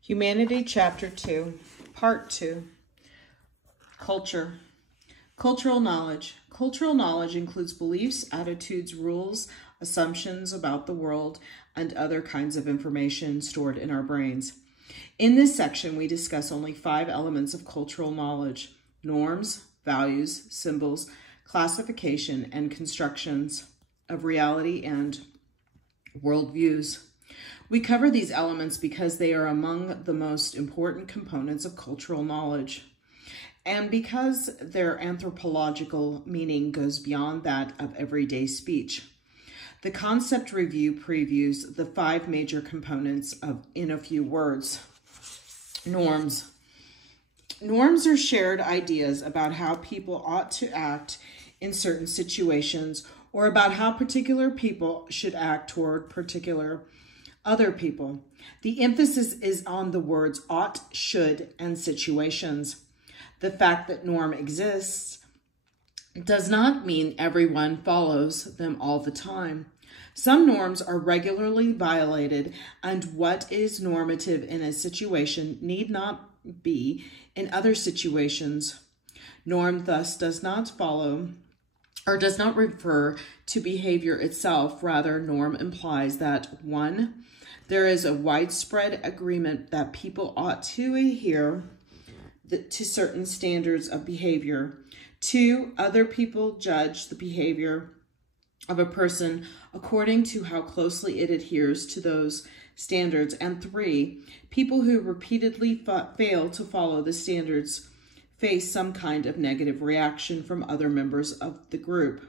Humanity, Chapter 2, Part 2, Culture. Cultural knowledge. Cultural knowledge includes beliefs, attitudes, rules, assumptions about the world, and other kinds of information stored in our brains. In this section, we discuss only 5 elements of cultural knowledge: norms, values, symbols, classification, and constructions of reality and worldviews. We cover these elements because they are among the most important components of cultural knowledge, and because their anthropological meaning goes beyond that of everyday speech. The concept review previews the 5 major components in a few words. Norms. Norms are shared ideas about how people ought to act in certain situations, or about how particular people should act toward particular other people. The emphasis is on the words ought, should, and situations. The fact that norm exists does not mean everyone follows them all the time. Some norms are regularly violated, and what is normative in a situation need not be in other situations. Norm thus does not follow or does not refer to behavior itself. Rather, norm implies that 1, there is a widespread agreement that people ought to adhere to certain standards of behavior. 2, other people judge the behavior of a person according to how closely it adheres to those standards. And 3, people who repeatedly fail to follow the standards face some kind of negative reaction from other members of the group.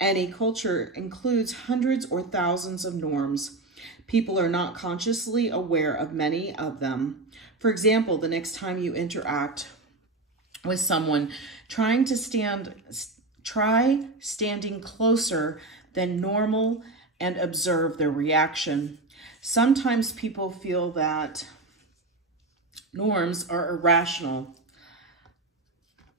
Any culture includes hundreds or thousands of norms. People are not consciously aware of many of them. For example, the next time you interact with someone, try standing closer than normal and observe their reaction. Sometimes people feel that norms are irrational,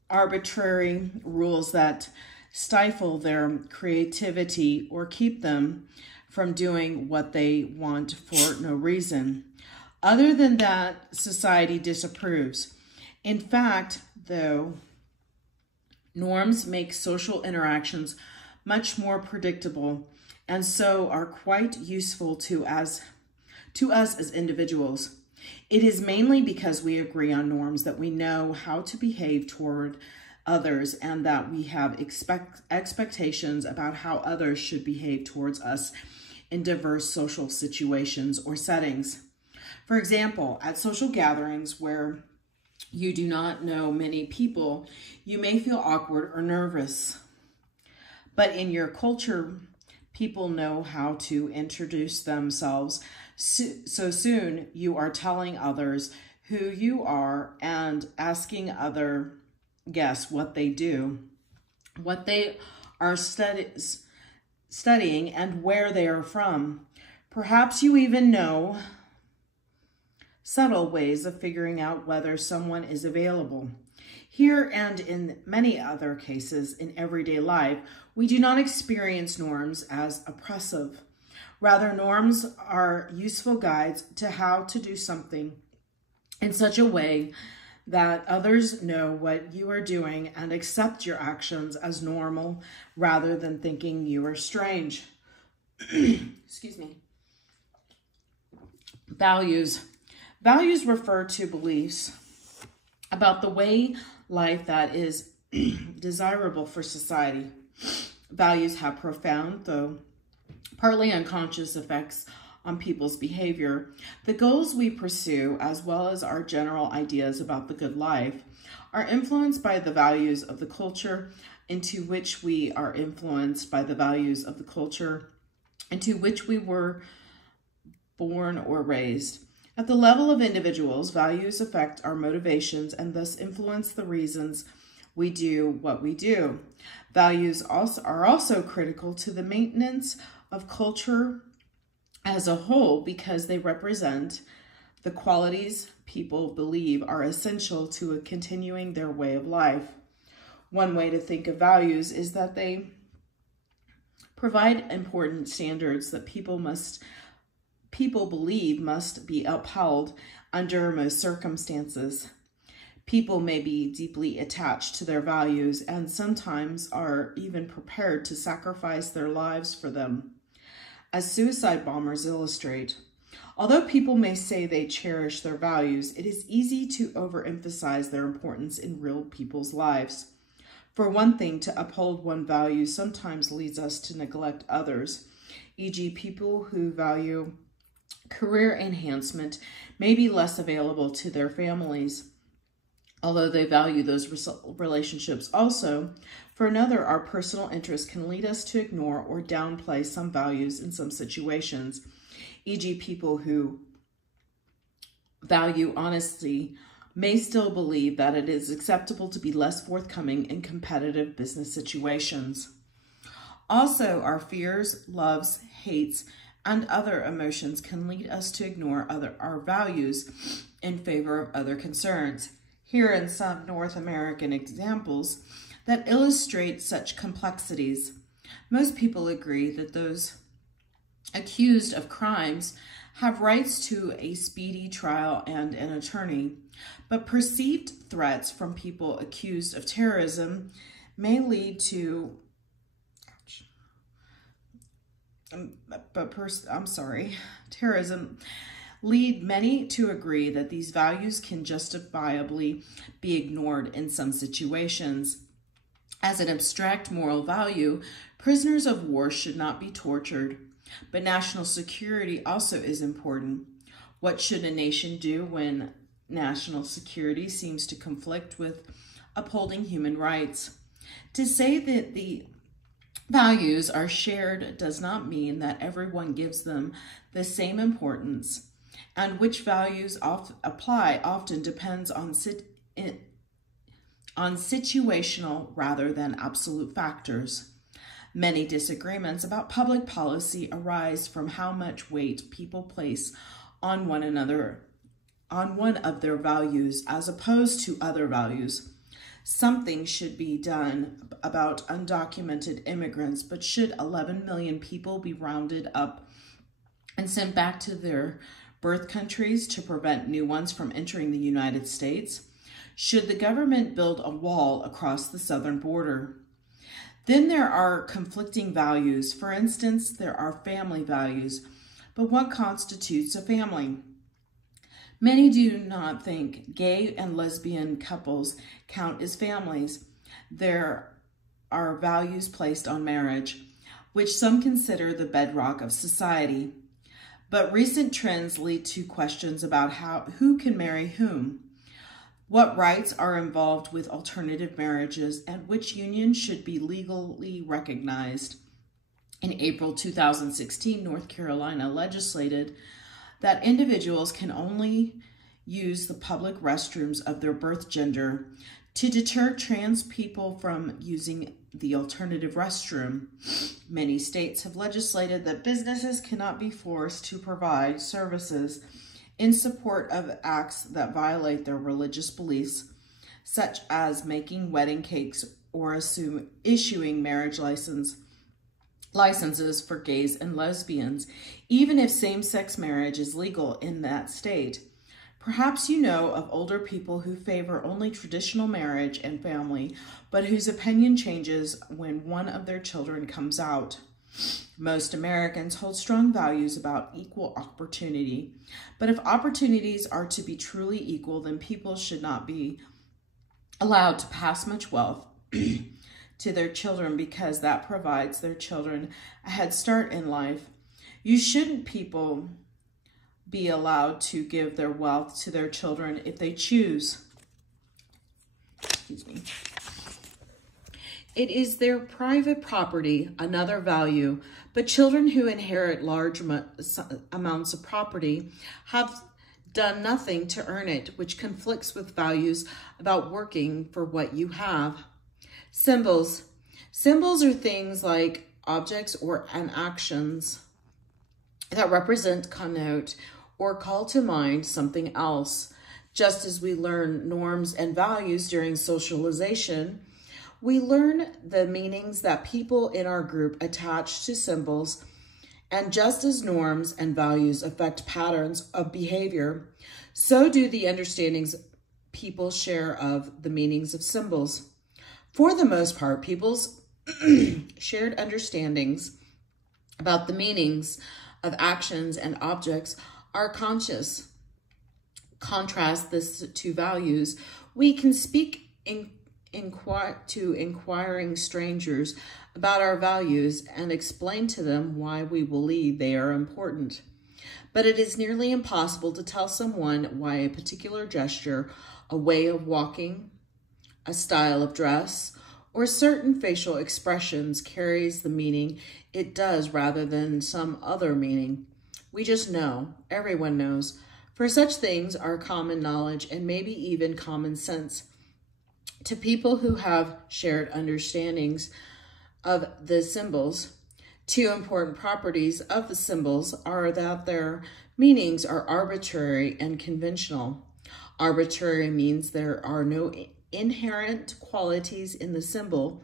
arbitrary rules that stifle their creativity or keep them from doing what they want for no reason, other than that society disapproves. In fact, though, norms make social interactions much more predictable, and so are quite useful to us as individuals. It is mainly because we agree on norms that we know how to behave toward others, and that we have expectations about how others should behave towards us in diverse social situations or settings. For example, at social gatherings where you do not know many people, you may feel awkward or nervous. But in your culture, people know how to introduce themselves, so soon you are telling others who you are and asking other guests what they do, what they are studying, and where they are from. Perhaps you even know subtle ways of figuring out whether someone is available. Here and in many other cases in everyday life, we do not experience norms as oppressive. Rather, norms are useful guides to how to do something in such a way that others know what you are doing and accept your actions as normal rather than thinking you are strange. Excuse me. Values. Values refer to beliefs about the way life that is desirable for society. Values have profound, though partly unconscious, effects on people's behavior. The goals we pursue, as well as our general ideas about the good life, are influenced by the values of the culture into which we are influenced by the values of the culture into which we were born or raised. At the level of individuals, values affect our motivations and thus influence the reasons we do what we do. Values are also critical to the maintenance of culture as a whole because they represent the qualities people believe are essential to continuing their way of life. One way to think of values is that they provide important standards that people people believe must be upheld under most circumstances. People may be deeply attached to their values and sometimes are even prepared to sacrifice their lives for them. As suicide bombers illustrate, although people may say they cherish their values, it is easy to overemphasize their importance in real people's lives. For one thing, to uphold one value sometimes leads us to neglect others, e.g., people who value career enhancement may be less available to their families. Although they value those relationships also, for another, our personal interest can lead us to ignore or downplay some values in some situations, e.g., people who value honesty may still believe that it is acceptable to be less forthcoming in competitive business situations. Also, our fears, loves, hates, and other emotions can lead us to ignore our values in favor of other concerns. Here are some North American examples that illustrate such complexities. Most people agree that those accused of crimes have rights to a speedy trial and an attorney, but perceived threats from people accused of terrorism may lead to terrorism lead many to agree that these values can justifiably be ignored in some situations. As an abstract moral value, prisoners of war should not be tortured, but national security also is important. What should a nation do when national security seems to conflict with upholding human rights? To say that the values are shared does not mean that everyone gives them the same importance, and which values apply often depends on situational rather than absolute factors. Many disagreements about public policy arise from how much weight people place on one of their values as opposed to other values. Something should be done about undocumented immigrants, but should 11 million people be rounded up and sent back to their birth countries to prevent new ones from entering the United States? Should the government build a wall across the southern border? Then there are conflicting values. For instance, there are family values. But what constitutes a family? Many do not think gay and lesbian couples count as families. There are values placed on marriage, which some consider the bedrock of society. But recent trends lead to questions about who can marry whom, what rights are involved with alternative marriages, and which union should be legally recognized. In April 2016, North Carolina legislated that individuals can only use the public restrooms of their birth gender to deter trans people from using the alternative restroom. Many states have legislated that businesses cannot be forced to provide services in support of acts that violate their religious beliefs, such as making wedding cakes or issuing marriage licenses for gays and lesbians, even if same-sex marriage is legal in that state. Perhaps you know of older people who favor only traditional marriage and family, but whose opinion changes when one of their children comes out. Most Americans hold strong values about equal opportunity, but if opportunities are to be truly equal, then people should not be allowed to pass much wealth to their children because that provides their children a head start in life. You shouldn't people be allowed to give their wealth to their children if they choose. Excuse me. It is their private property, another value, but children who inherit large amounts of property have done nothing to earn it, which conflicts with values about working for what you have. Symbols. Symbols are things like objects and actions that represent, connote, or call to mind something else. Just as we learn norms and values during socialization, we learn the meanings that people in our group attach to symbols And just as norms and values affect patterns of behavior, so do the understandings people share of the meanings of symbols. For the most part, people's shared understandings about the meanings of actions and objects are conscious. Contrast this to values. We can speak to inquiring strangers about our values and explain to them why we believe they are important. But it is nearly impossible to tell someone why a particular gesture, a way of walking, a style of dress, or certain facial expressions carries the meaning it does rather than some other meaning. We just know, everyone knows, for such things are common knowledge and maybe even common sense. To people who have shared understandings of the symbols, two important properties of the symbols are that their meanings are arbitrary and conventional. Arbitrary means there are no inherent qualities in the symbol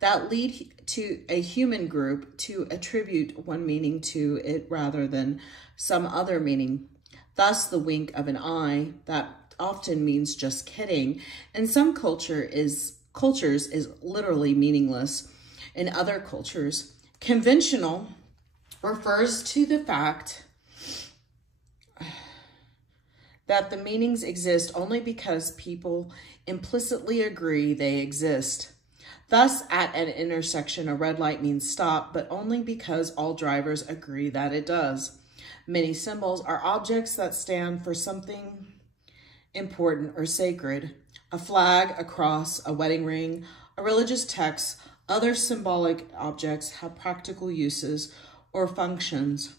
that lead to a human group to attribute one meaning to it rather than some other meaning. Thus, the wink of an eye that often means just kidding in some cultures is literally meaningless. In other cultures, conventional refers to the fact that the meanings exist only because people implicitly agree they exist. Thus, at an intersection, a red light means stop, but only because all drivers agree that it does. Many symbols are objects that stand for something important or sacred. A flag, a cross, a wedding ring, a religious text, other symbolic objects have practical uses or functions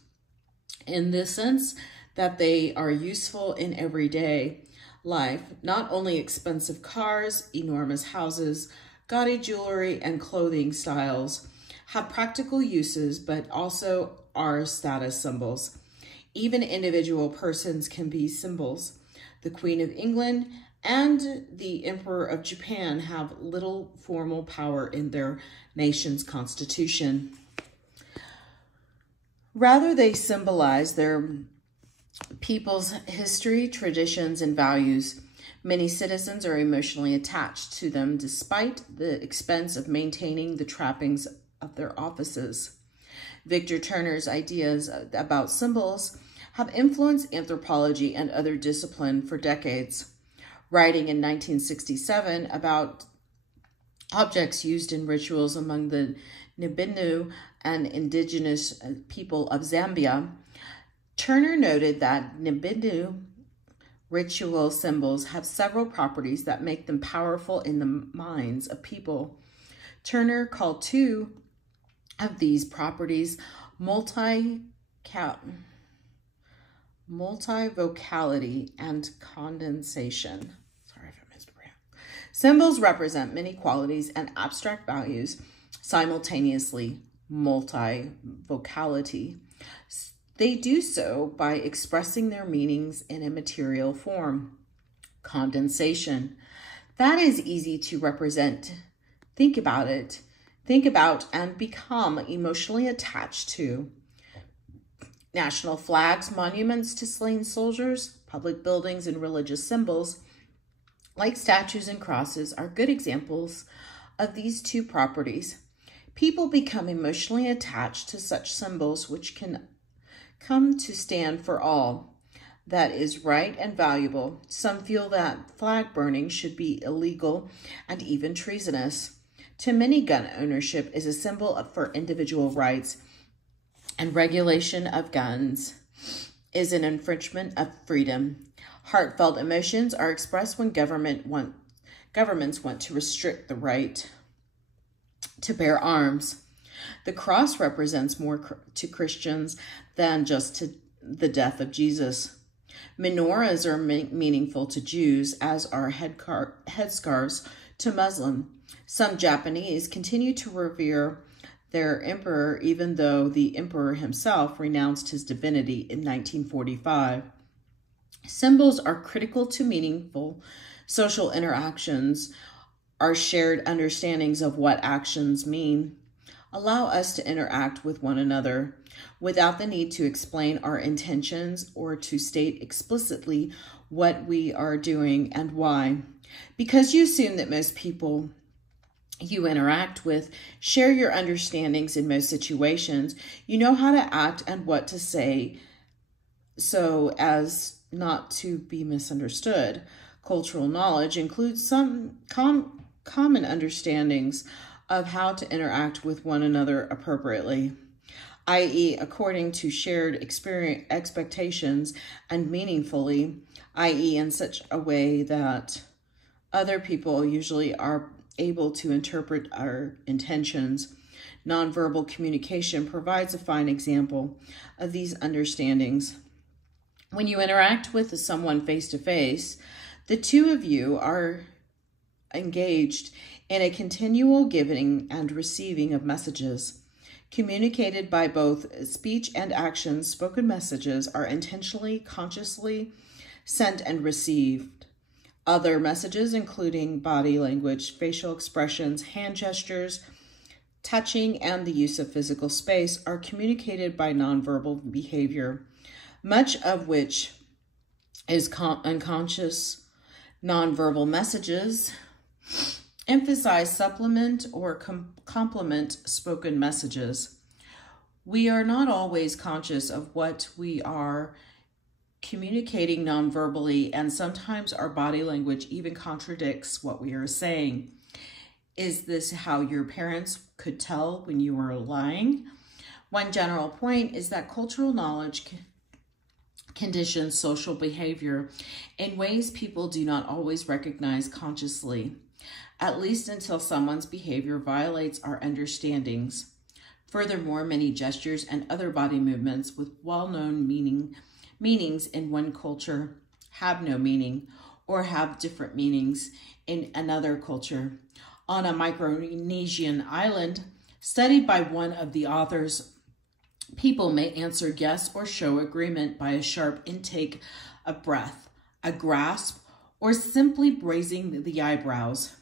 in the sense that they are useful in everyday life. Not only expensive cars, enormous houses, gaudy jewelry, and clothing styles have practical uses, but also are status symbols. Even individual persons can be symbols. The Queen of England and the Emperor of Japan have little formal power in their nation's constitution. Rather, they symbolize their people's history, traditions, and values. Many citizens are emotionally attached to them despite the expense of maintaining the trappings of their offices. Victor Turner's ideas about symbols have influenced anthropology and other disciplines for decades. Writing in 1967 about objects used in rituals among the Nibindu and indigenous people of Zambia, Turner noted that Nibindu ritual symbols have several properties that make them powerful in the minds of people. Turner called two of these properties multivocality and condensation. Sorry if I mispronounced. Symbols represent many qualities and abstract values simultaneously. Multivocality. They do so by expressing their meanings in a material form. Condensation. That is easy to represent. Think about it. Think about and become emotionally attached to. National flags, monuments to slain soldiers, public buildings, and religious symbols, like statues and crosses, are good examples of these two properties. People become emotionally attached to such symbols, which can come to stand for all that is right and valuable. Some feel that flag burning should be illegal and even treasonous. To many, gun ownership is a symbol for individual rights, and regulation of guns is an infringement of freedom. Heartfelt emotions are expressed when governments want to restrict the right to bear arms. The cross represents more to Christians than just to the death of Jesus. Menorahs are meaningful to Jews, as are headscarves to Muslims. Some Japanese continue to revere their emperor, even though the emperor himself renounced his divinity in 1945. Symbols are critical to meaningful social interactions, our shared understandings of what actions mean. allow us to interact with one another without the need to explain our intentions or to state explicitly what we are doing and why. Because you assume that most people you interact with share your understandings in most situations, you know how to act and what to say so as not to be misunderstood. Cultural knowledge includes some common understandings of how to interact with one another appropriately, i.e., according to shared experience, expectations and meaningfully, i.e., in such a way that other people usually are able to interpret our intentions. Nonverbal communication provides a fine example of these understandings. When you interact with someone face to face, the two of you are engaged in a continual giving and receiving of messages. Communicated by both speech and action, spoken messages are intentionally, consciously sent and received. Other messages, including body language, facial expressions, hand gestures, touching, and the use of physical space, are communicated by nonverbal behavior, much of which is unconscious. Nonverbal messages emphasize, supplement, or complement spoken messages. We are not always conscious of what we are communicating nonverbally, and sometimes our body language even contradicts what we are saying. Is this how your parents could tell when you were lying? One general point is that cultural knowledge conditions social behavior in ways people do not always recognize consciously, at least until someone's behavior violates our understandings. Furthermore, many gestures and other body movements with well-known meanings in one culture have no meaning or have different meanings in another culture. On a Micronesian island, studied by one of the authors, people may answer yes or show agreement by a sharp intake of breath, a grasp, or simply raising the eyebrows.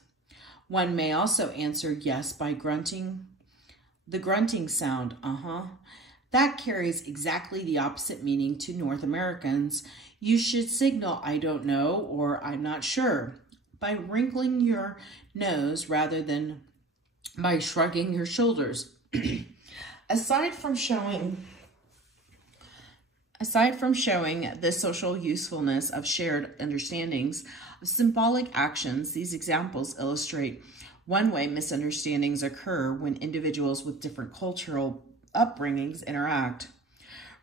One may also answer yes by grunting, the grunting sound, That carries exactly the opposite meaning to North Americans. You should signal I don't know or I'm not sure by wrinkling your nose rather than by shrugging your shoulders. Aside from showing the social usefulness of shared understandings of symbolic actions, these examples illustrate one way misunderstandings occur when individuals with different cultural upbringings interact.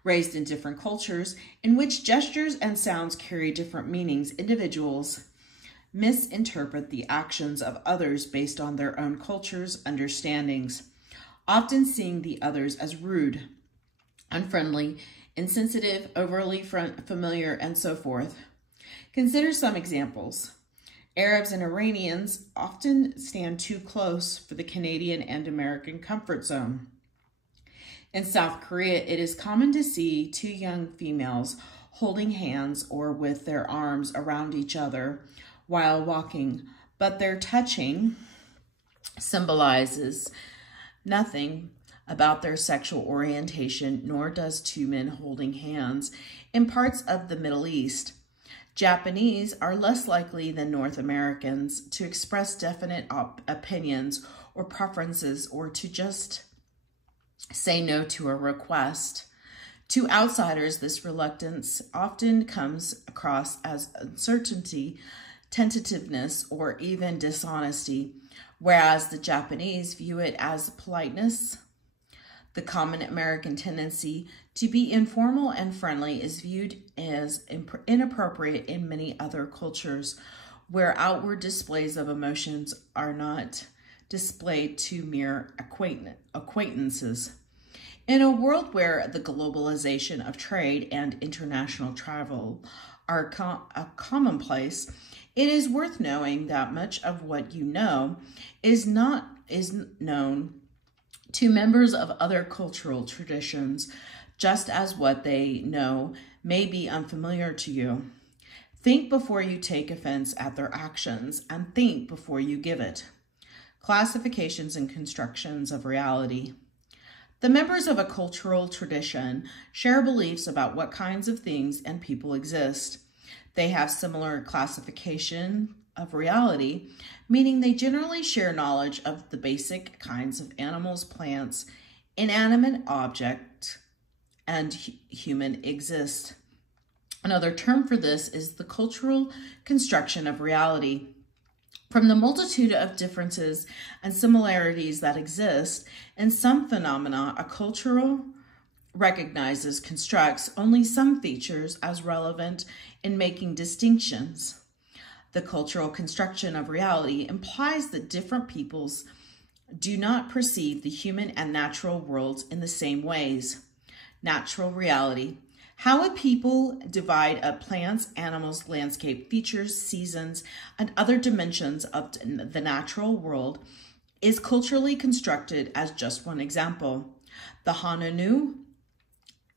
Raised in different cultures in which gestures and sounds carry different meanings, individuals misinterpret the actions of others based on their own culture's understandings, often seeing the others as rude, unfriendly, insensitive, overly familiar, and so forth. Consider some examples. Arabs and Iranians often stand too close for the Canadian and American comfort zone. In South Korea, it is common to see two young females holding hands or with their arms around each other while walking, but their touching symbolizes nothing about their sexual orientation, nor does two men holding hands. In parts of the Middle East, Japanese are less likely than North Americans to express definite opinions or preferences or to just say no to a request. To outsiders, this reluctance often comes across as uncertainty, tentativeness, or even dishonesty, whereas the Japanese view it as politeness. The common American tendency to be informal and friendly is viewed as inappropriate in many other cultures, where outward displays of emotions are not displayed to mere acquaintances. In a world where the globalization of trade and international travel are a commonplace, it is worth knowing that much of what you know is known to members of other cultural traditions, just as what they know may be unfamiliar to you. Think before you take offense at their actions, and think before you give it. classifications and constructions of reality. The members of a cultural tradition share beliefs about what kinds of things and people exist. They have similar classification of reality, meaning they generally share knowledge of the basic kinds of animals, plants, inanimate objects, and human exist. Another term for this is the cultural construction of reality. From the multitude of differences and similarities that exist in some phenomena, a cultural recognizes, constructs only some features as relevant in making distinctions. The cultural construction of reality implies that different peoples do not perceive the human and natural worlds in the same ways. Natural reality. How a people divide up plants, animals, landscape features, seasons, and other dimensions of the natural world is culturally constructed as just one example. The Hanunoo,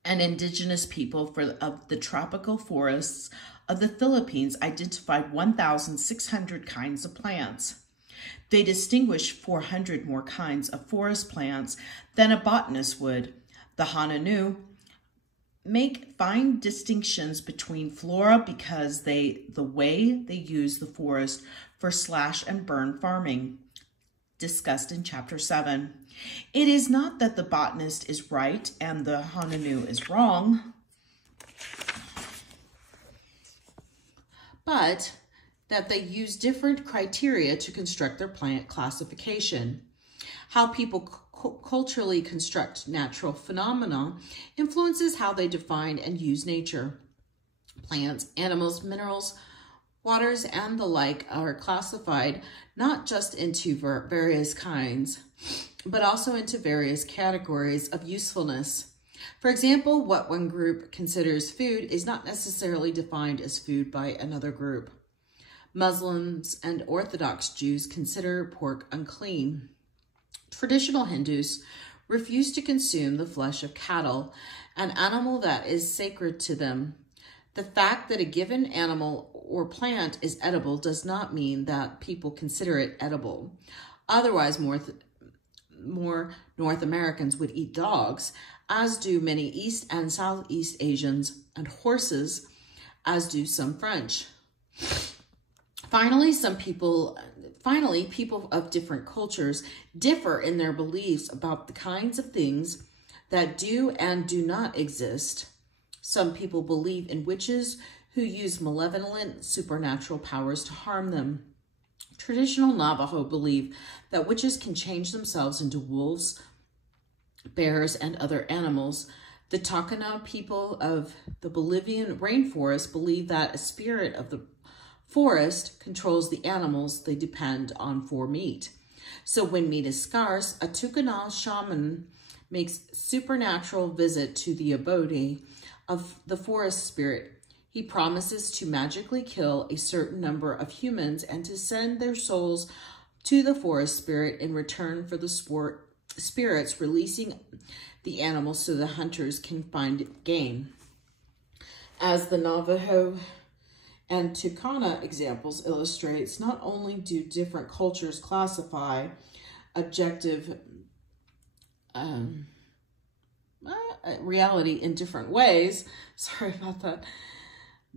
an indigenous people of the tropical forests of the Philippines, identified 1,600 kinds of plants. They distinguish 400 more kinds of forest plants than a botanist would. The Hanunoo make fine distinctions between flora because the way they use the forest for slash and burn farming, discussed in chapter 7. It is not that the botanist is right and the Hanunoo is wrong, but that they use different criteria to construct their plant classification. How people culturally construct natural phenomena influences how they define and use nature. Plants, animals, minerals, waters, and the like are classified not just into various kinds, but also into various categories of usefulness. For example, what one group considers food is not necessarily defined as food by another group. Muslims and Orthodox Jews consider pork unclean. Traditional Hindus refuse to consume the flesh of cattle, an animal that is sacred to them. The fact that a given animal or plant is edible does not mean that people consider it edible. Otherwise, more North Americans would eat dogs, as do many East and Southeast Asians, and horses, as do some French. Finally, people of different cultures differ in their beliefs about the kinds of things that do and do not exist. Some people believe in witches who use malevolent supernatural powers to harm them. Traditional Navajo believe that witches can change themselves into wolves, bears, and other animals. The Takana people of the Bolivian rainforest believe that a spirit of the forest controls the animals they depend on for meat. So when meat is scarce, a Tucana shaman makes supernatural visit to the abode of the forest spirit. He promises to magically kill a certain number of humans and to send their souls to the forest spirit in return for the spirits releasing the animals so the hunters can find game. As the Navajo and Tucana examples illustrates, not only do different cultures classify objective reality in different ways, sorry about that,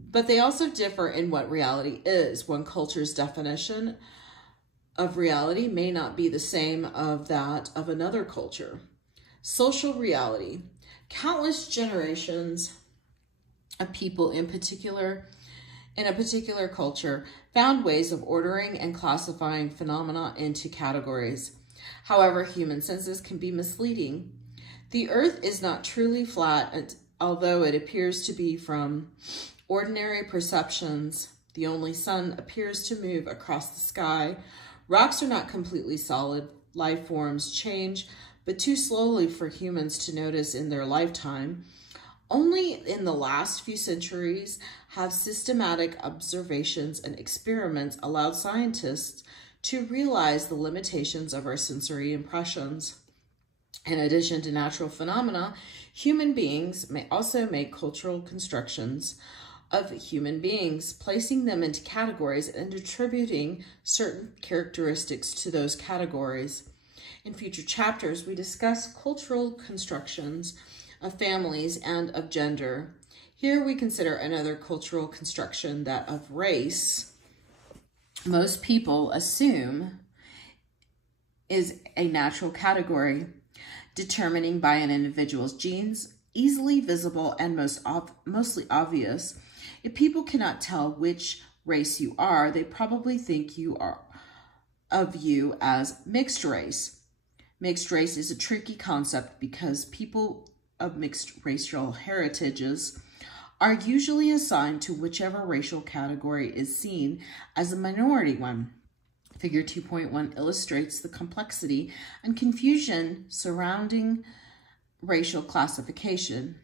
but they also differ in what reality is. One culture's definition of reality may not be the same of that of another culture. Social reality. Countless generations of people in a particular culture found ways of ordering and classifying phenomena into categories. However, human senses can be misleading. The earth is not truly flat, although it appears to be from ordinary perceptions. The only sun appears to move across the sky. Rocks are not completely solid. Life forms change, but too slowly for humans to notice in their lifetime. Only in the last few centuries have systematic observations and experiments allowed scientists to realize the limitations of our sensory impressions. In addition to natural phenomena, human beings may also make cultural constructions of human beings, placing them into categories and attributing certain characteristics to those categories. In future chapters, we discuss cultural constructions of families and of gender. Here we consider another cultural construction, that of race. Most people assume is a natural category, determining by an individual's genes, easily visible and mostly obvious. If people cannot tell which race you are, they probably think you as mixed race. Mixed race is a tricky concept because people of mixed racial heritages are usually assigned to whichever racial category is seen as a minority one. Figure 2.1 illustrates the complexity and confusion surrounding racial classification.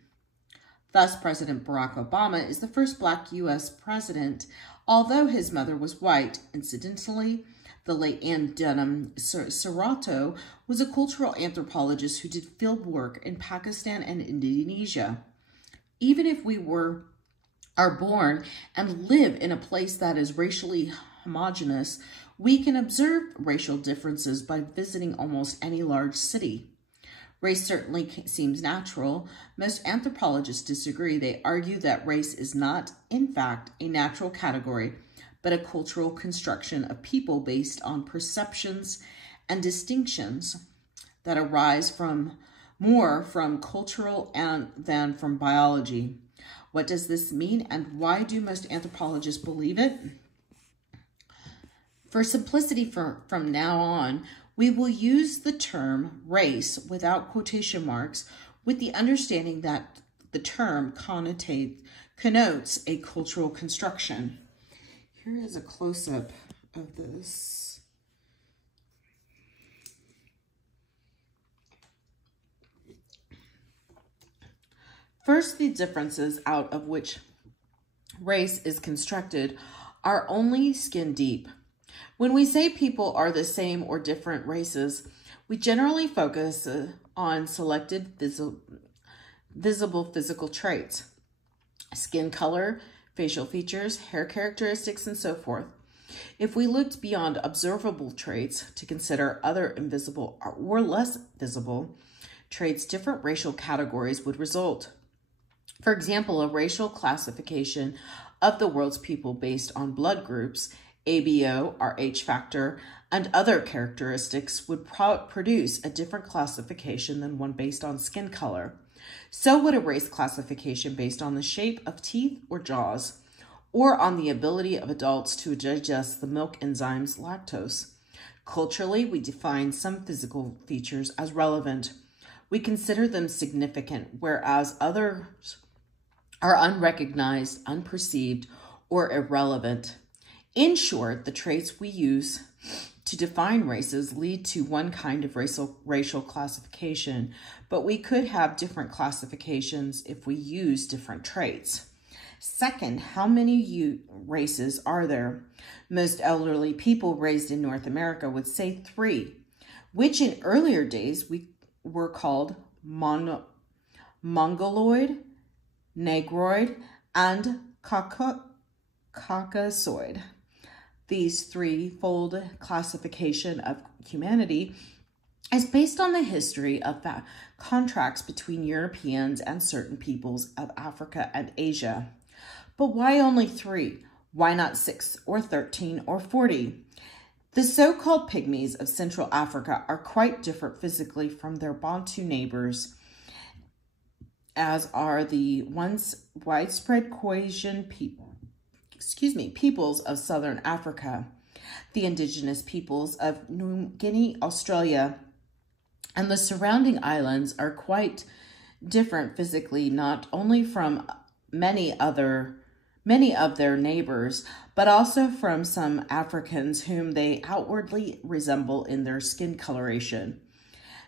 Thus, President Barack Obama is the first Black U.S. president, although his mother was white. Incidentally, the late Ann Dunham Serato was a cultural anthropologist who did field work in Pakistan and Indonesia. Even if we are born and live in a place that is racially homogeneous, we can observe racial differences by visiting almost any large city. Race certainly seems natural. Most anthropologists disagree. They argue that race is not, in fact, a natural category, but a cultural construction of people based on perceptions and distinctions that arise more from cultural than from biology. What does this mean, and why do most anthropologists believe it? For simplicity, from now on, we will use the term race without quotation marks, with the understanding that the term connotes a cultural construction. Here is a close-up of this. First, the differences out of which race is constructed are only skin deep. When we say people are the same or different races, we generally focus on selected visible physical traits, skin color, facial features, hair characteristics, and so forth. If we looked beyond observable traits to consider other invisible or less visible traits, different racial categories would result. For example, a racial classification of the world's people based on blood groups, ABO, Rh factor, and other characteristics would produce a different classification than one based on skin color. So would a race classification based on the shape of teeth or jaws, or on the ability of adults to digest the milk enzymes lactose. Culturally, we define some physical features as relevant. We consider them significant, whereas others are unrecognized, unperceived, or irrelevant. In short, the traits we use to define races lead to one kind of racial classification, but we could have different classifications if we use different traits. Second, how many races are there? Most elderly people raised in North America would say 3, which in earlier days were called Mongoloid, Negroid, and Caucasoid. These threefold classification of humanity is based on the history of contracts between Europeans and certain peoples of Africa and Asia. But why only 3? Why not 6 or 13 or 40? The so-called pygmies of Central Africa are quite different physically from their Bantu neighbors, as are the once widespread Caucasian peoples of Southern Africa, the indigenous peoples of New Guinea, Australia, and the surrounding islands are quite different physically, not only from many of their neighbors, but also from some Africans whom they outwardly resemble in their skin coloration.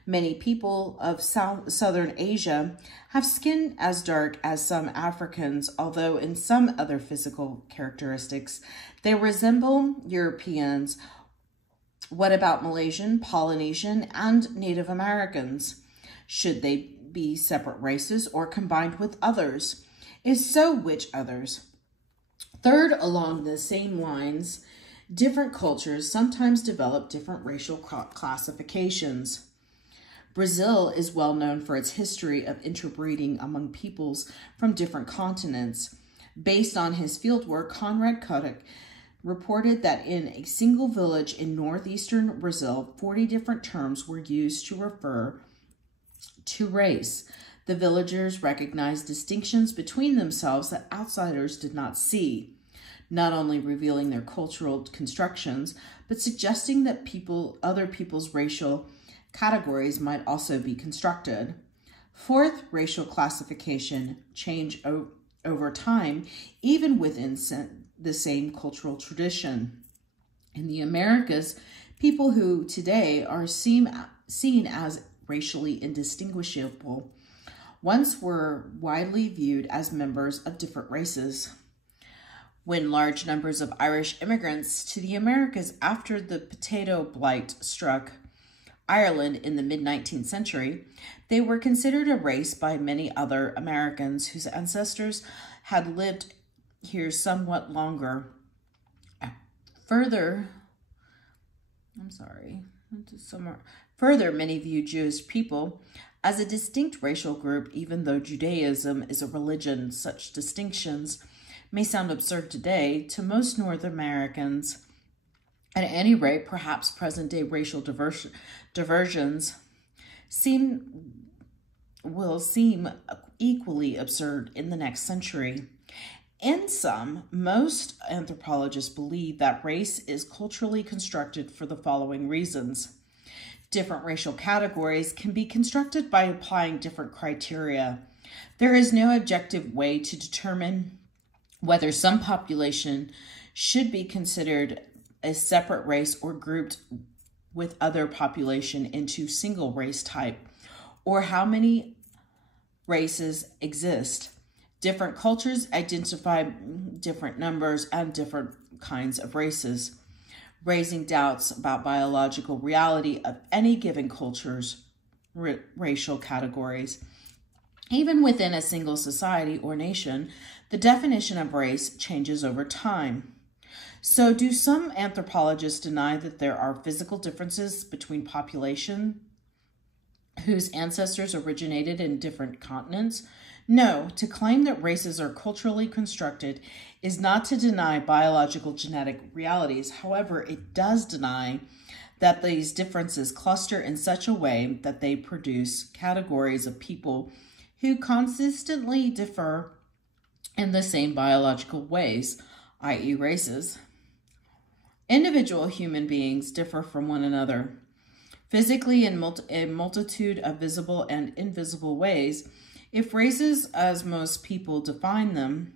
Many people of Southern Asia have skin as dark as some Africans, although in some other physical characteristics, they resemble Europeans. What about Malaysian, Polynesian, and Native Americans? Should they be separate races or combined with others? If so, which others? Third, along the same lines, different cultures sometimes develop different racial classifications. Brazil is well known for its history of interbreeding among peoples from different continents. Based on his fieldwork, Conrad Kodak reported that in a single village in northeastern Brazil, 40 different terms were used to refer to race. The villagers recognized distinctions between themselves that outsiders did not see, not only revealing their cultural constructions, but suggesting that other people's racial categories might also be constructed. Fourth, racial classification change over time, even within the same cultural tradition. In the Americas, people who today are seen as racially indistinguishable once were widely viewed as members of different races. When large numbers of Irish immigrants to the Americas after the potato blight struck Ireland in the mid-19th century, they were considered a race by many other Americans whose ancestors had lived here somewhat longer. Further, many viewed Jewish people as a distinct racial group, even though Judaism is a religion. Such distinctions may sound absurd today to most North Americans. At any rate, perhaps present-day racial diversions will seem equally absurd in the next century. In sum, most anthropologists believe that race is culturally constructed for the following reasons. Different racial categories can be constructed by applying different criteria. There is no objective way to determine whether some population should be considered a separate race or grouped with other population into single race type, or how many races exist. Different cultures identify different numbers and different kinds of races, raising doubts about biological reality of any given culture's racial categories. Even within a single society or nation, the definition of race changes over time. So do some anthropologists deny that there are physical differences between populations whose ancestors originated in different continents? No, to claim that races are culturally constructed is not to deny biological genetic realities. However, it does deny that these differences cluster in such a way that they produce categories of people who consistently differ in the same biological ways, i.e. races. Individual human beings differ from one another physically in a multitude of visible and invisible ways. If races, as most people define them,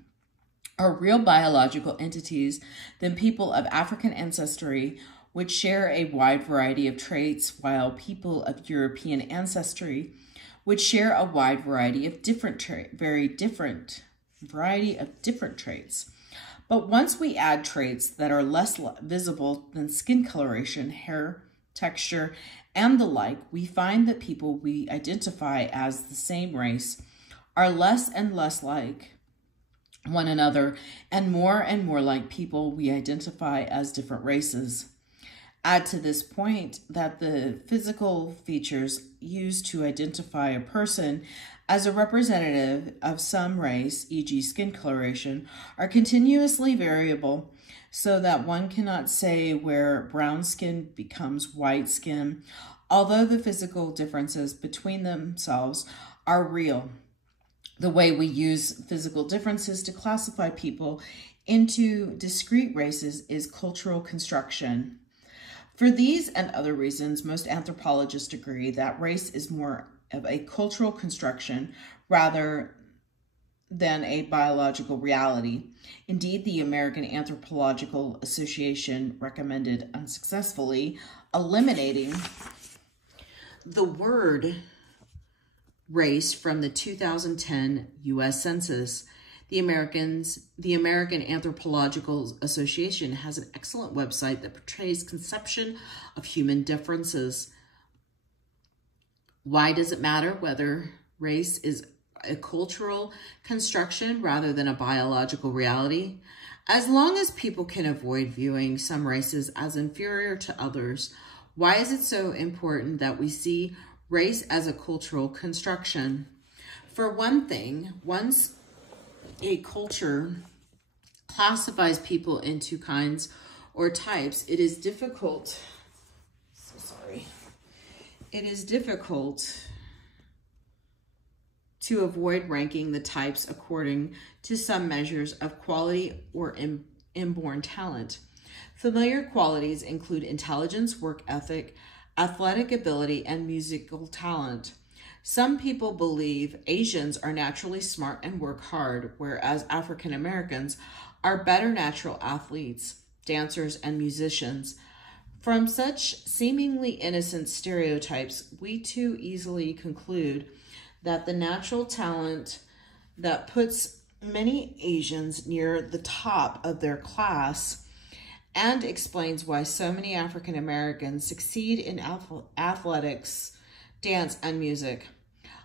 are real biological entities, then people of African ancestry would share a wide variety of traits, while people of European ancestry would share a wide variety of different traits. But once we add traits that are less visible than skin coloration, hair texture, and the like, we find that people we identify as the same race are less and less like one another and more like people we identify as different races. Add to this point that the physical features used to identify a person as a representative of some race, e.g. skin coloration, are continuously variable, so that one cannot say where brown skin becomes white skin, although the physical differences between themselves are real. The way we use physical differences to classify people into discrete races is cultural construction. For these and other reasons, most anthropologists agree that race is more of a cultural construction rather than a biological reality. Indeed, the American Anthropological Association recommended unsuccessfully eliminating the word race from the 2010 U.S. Census. The American Anthropological Association has an excellent website that portrays conception of human differences. Why does it matter whether race is a cultural construction rather than a biological reality? As long as people can avoid viewing some races as inferior to others, why is it so important that we see race as a cultural construction? For one thing, once a culture classifies people into kinds or types, it is difficult to avoid ranking the types according to some measures of quality or inborn talent. Familiar qualities include intelligence, work ethic, athletic ability, and musical talent. Some people believe Asians are naturally smart and work hard, whereas African Americans are better natural athletes, dancers, and musicians. From such seemingly innocent stereotypes, we too easily conclude that the natural talent that puts many Asians near the top of their class and explains why so many African Americans succeed in athletics, dance, and music.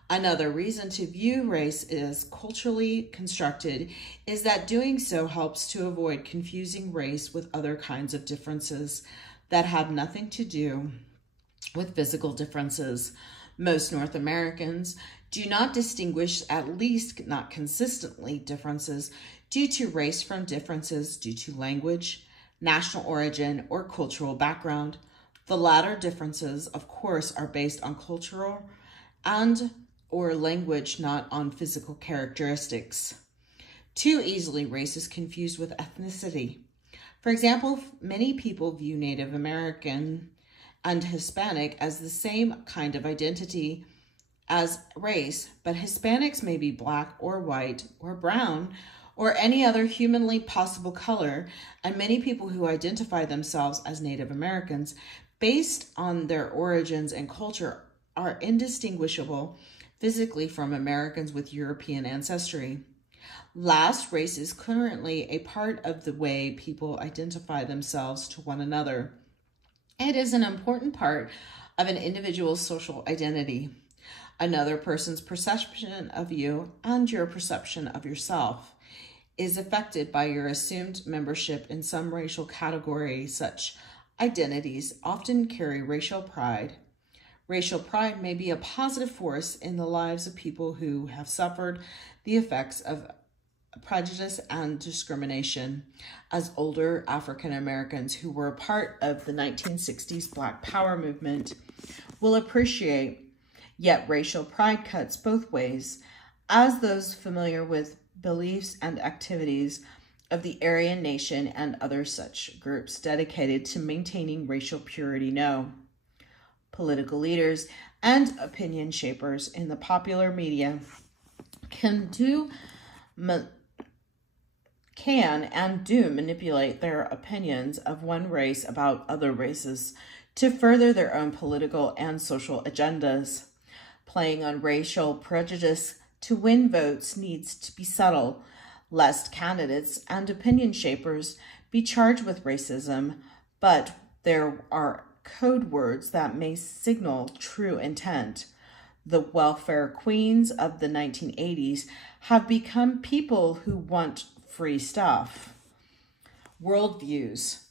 Another reason to view race as culturally constructed is that doing so helps to avoid confusing race with other kinds of differences that have nothing to do with physical differences. Most North Americans do not distinguish, at least not consistently, differences due to race from differences due to language, national origin, or cultural background. The latter differences, of course, are based on cultural and or language, not on physical characteristics. Too easily, race is confused with ethnicity. For example, many people view Native American and Hispanic as the same kind of identity as race, but Hispanics may be black or white or brown or any other humanly possible color, and many people who identify themselves as Native Americans based on their origins and culture are indistinguishable physically from Americans with European ancestry. Last, race is currently a part of the way people identify themselves to one another. It is an important part of an individual's social identity. Another person's perception of you and your perception of yourself is affected by your assumed membership in some racial category. Such identities often carry racial pride. Racial pride may be a positive force in the lives of people who have suffered the effects of prejudice and discrimination. As older African Americans who were a part of the 1960s Black Power movement will appreciate, yet racial pride cuts both ways, as those familiar with beliefs and activities of the Aryan Nation and other such groups dedicated to maintaining racial purity know. Political leaders and opinion shapers in the popular media can and do manipulate their opinions of one race about other races to further their own political and social agendas. Playing on racial prejudice to win votes needs to be subtle, lest candidates and opinion shapers be charged with racism, but there are code words that may signal true intent. The welfare queens of the 1980s have become people who want free stuff. Worldviews.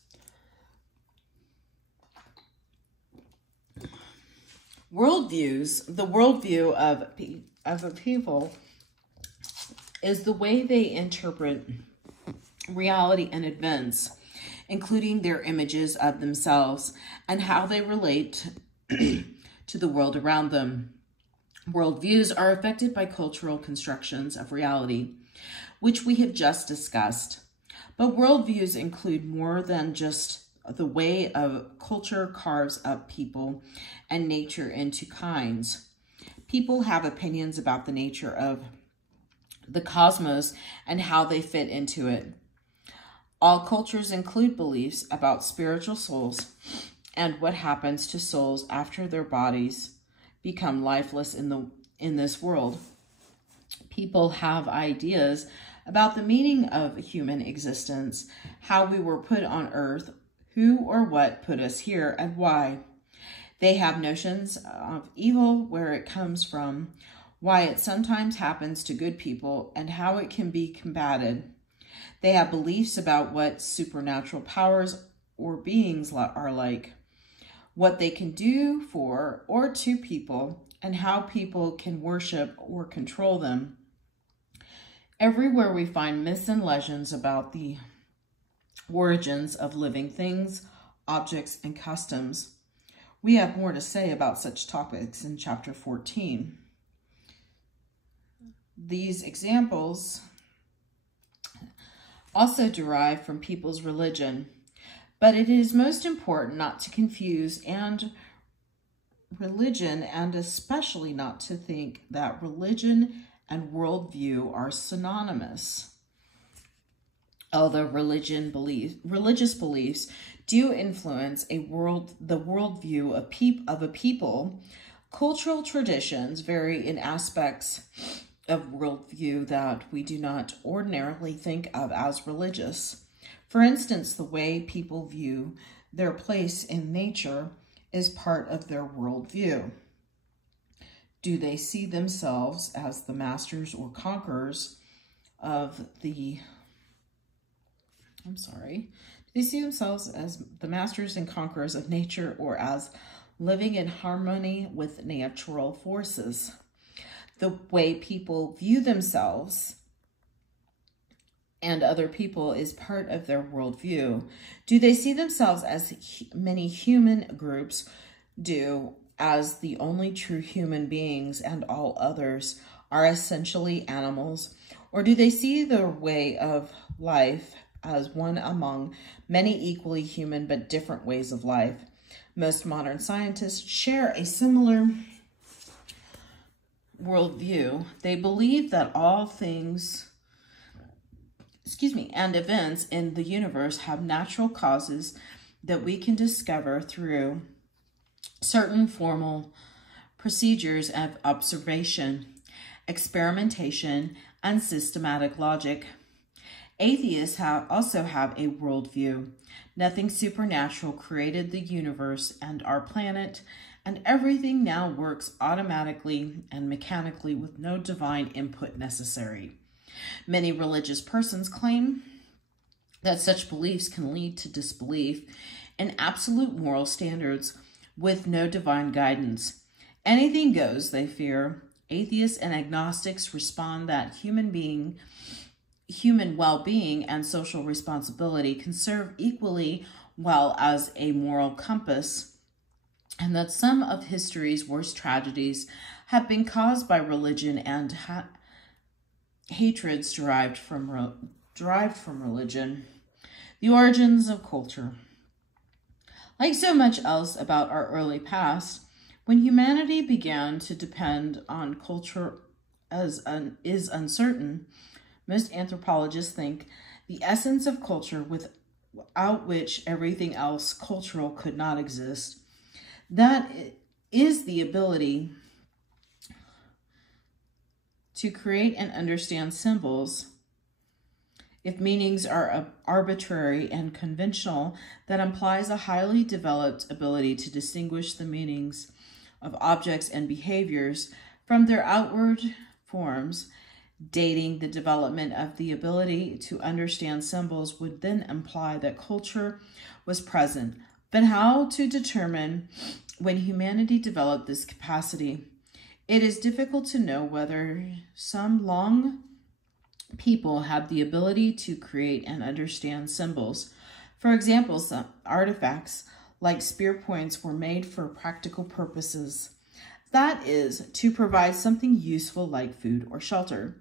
The worldview of a people is the way they interpret reality and events, including their images of themselves and how they relate to the world around them. Worldviews are affected by cultural constructions of reality, which we have just discussed. But worldviews include more than just the way a culture carves up people and nature into kinds. People have opinions about the nature of the cosmos and how they fit into it. All cultures include beliefs about spiritual souls and what happens to souls after their bodies become lifeless in this world. People have ideas about the meaning of human existence, how we were put on earth, who or what put us here, and why. They have notions of evil, where it comes from, why it sometimes happens to good people, and how it can be combated. They have beliefs about what supernatural powers or beings are like, what they can do for or to people, and how people can worship or control them. Everywhere we find myths and legends about the origins of living things, objects, and customs. We have more to say about such topics in chapter 14. These examples also derive from people's religion, but it is most important not to confuse religion, and especially not to think that religion and worldview are synonymous. Although religious beliefs do influence the worldview of a people, cultural traditions vary in aspects of worldview that we do not ordinarily think of as religious. For instance, the way people view their place in nature is part of their worldview. Do they see themselves as the masters or conquerors of the Do they see themselves as the masters and conquerors of nature, or as living in harmony with natural forces? The way people view themselves and other people is part of their worldview. Do they see themselves, as many human groups do, as the only true human beings and all others are essentially animals? Or do they see their way of life as one among many equally human but different ways of life? Most modern scientists share a similar worldview. They believe that all things, and events in the universe have natural causes that we can discover through certain formal procedures of observation, experimentation, and systematic logic. Atheists also have a worldview. Nothing supernatural created the universe and our planet, and everything now works automatically and mechanically with no divine input necessary. Many religious persons claim that such beliefs can lead to disbelief in absolute moral standards with no divine guidance. Anything goes, they fear. Atheists and agnostics respond that human well-being and social responsibility can serve equally well as a moral compass, and that some of history's worst tragedies have been caused by religion and hatreds derived from religion. The origins of culture. Like so much else about our early past, when humanity began to depend on culture is uncertain, most anthropologists think the essence of culture without which everything else cultural could not exist. That is the ability to create and understand symbols. If meanings are arbitrary and conventional, that implies a highly developed ability to distinguish the meanings of objects and behaviors from their outward forms. Dating the development of the ability to understand symbols would then imply that culture was present. But how to determine when humanity developed this capacity? It is difficult to know whether some long people had the ability to create and understand symbols. For example, some artifacts like spear points were made for practical purposes. That is, to provide something useful like food or shelter.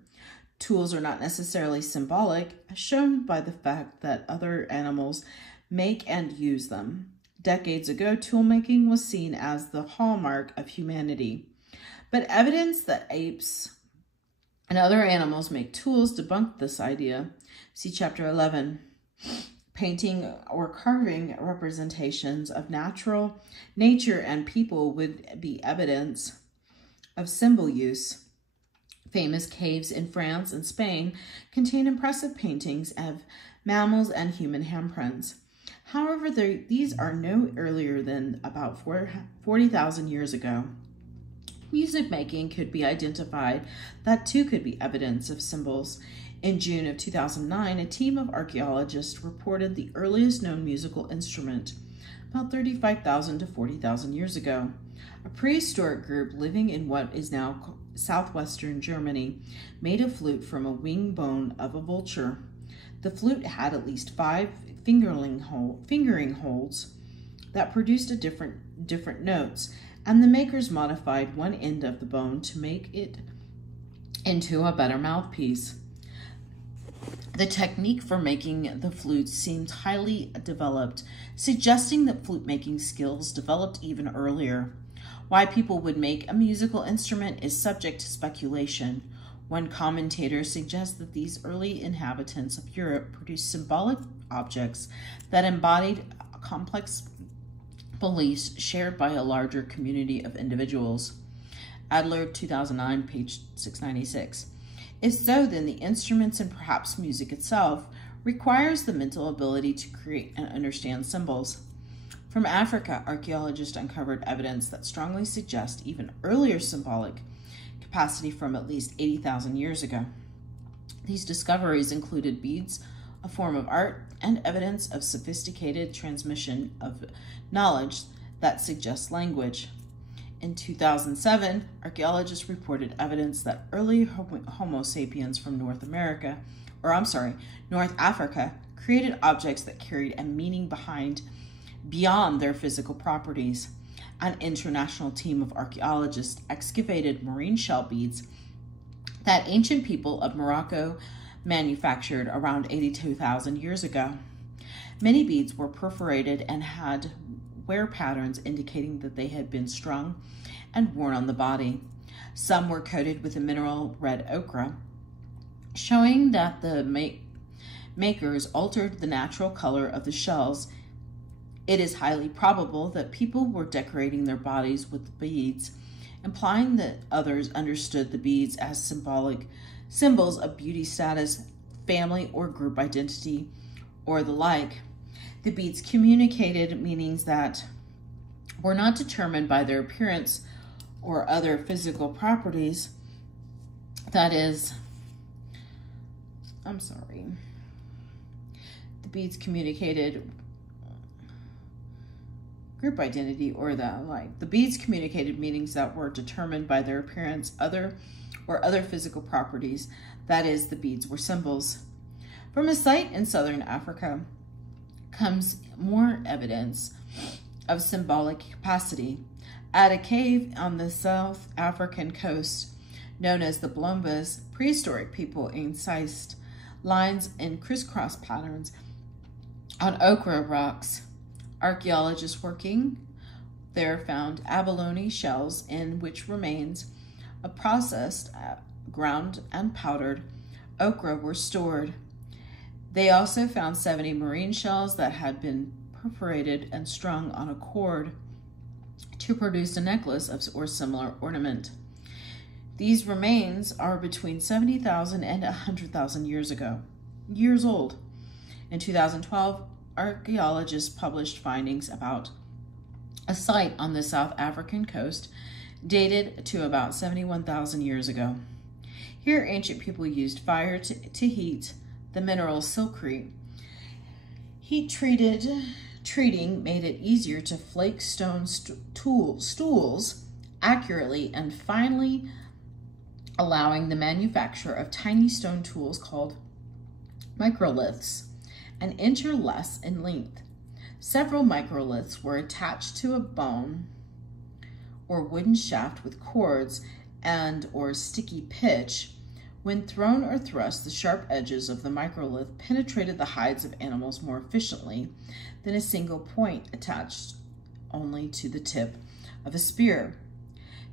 Tools are not necessarily symbolic, as shown by the fact that other animals make and use them. Decades ago, tool-making was seen as the hallmark of humanity. But evidence that apes and other animals make tools debunked this idea. See Chapter 11. Painting or carving representations of nature and people would be evidence of symbol use. Famous caves in France and Spain contain impressive paintings of mammals and human handprints. However, these are no earlier than about 40,000 years ago. Music making could be identified. That too could be evidence of symbols. In June of 2009, a team of archaeologists reported the earliest known musical instrument, about 35,000 to 40,000 years ago. A prehistoric group living in what is now southwestern Germany made a flute from a wing bone of a vulture. The flute had at least 5 fingering holes that produced different notes, and the makers modified one end of the bone to make it into a better mouthpiece. The technique for making the flute seemed highly developed, suggesting that flute-making skills developed even earlier. Why people would make a musical instrument is subject to speculation. One commentator suggests that these early inhabitants of Europe produced symbolic objects that embodied complex beliefs shared by a larger community of individuals. Adler, 2009, page 696. If so, then the instruments and perhaps music itself requires the mental ability to create and understand symbols. From Africa, archaeologists uncovered evidence that strongly suggests even earlier symbolic capacity from at least 80,000 years ago. These discoveries included beads, a form of art, and evidence of sophisticated transmission of knowledge that suggests language. In 2007, archaeologists reported evidence that early Homo sapiens from North Africa created objects that carried a meaning beyond their physical properties. An international team of archaeologists excavated marine shell beads that ancient people of Morocco manufactured around 82,000 years ago. Many beads were perforated and had wear patterns indicating that they had been strung and worn on the body. Some were coated with the mineral red ochre, showing that the makers altered the natural color of the shells. It is highly probable that people were decorating their bodies with beads, implying that others understood the beads as symbols of beauty status, family or group identity, or the like. The beads communicated meanings that were not determined by their appearance or other physical properties. The beads communicated group identity or the like. The beads communicated meanings that were determined by their appearance, other physical properties. That is, the beads were symbols. From a site in southern Africa comes more evidence of symbolic capacity. At a cave on the South African coast, known as the Blombas, prehistoric people incised lines in crisscross patterns on ochre rocks. Archaeologists working there found abalone shells in which remains of processed, ground, and powdered ochre were stored. They also found 70 marine shells that had been perforated and strung on a cord to produce a necklace or similar ornament. These remains are between 70,000 and 100,000 years old. In 2012, archaeologists published findings about a site on the South African coast dated to about 71,000 years ago. Here, ancient people used fire to heat the mineral silkite. Heat treating made it easier to flake stone stools accurately and finely, allowing the manufacture of tiny stone tools called microliths, an inch or less in length. Several microliths were attached to a bone or wooden shaft with cords or sticky pitch. When thrown or thrust, the sharp edges of the microlith penetrated the hides of animals more efficiently than a single point attached only to the tip of a spear.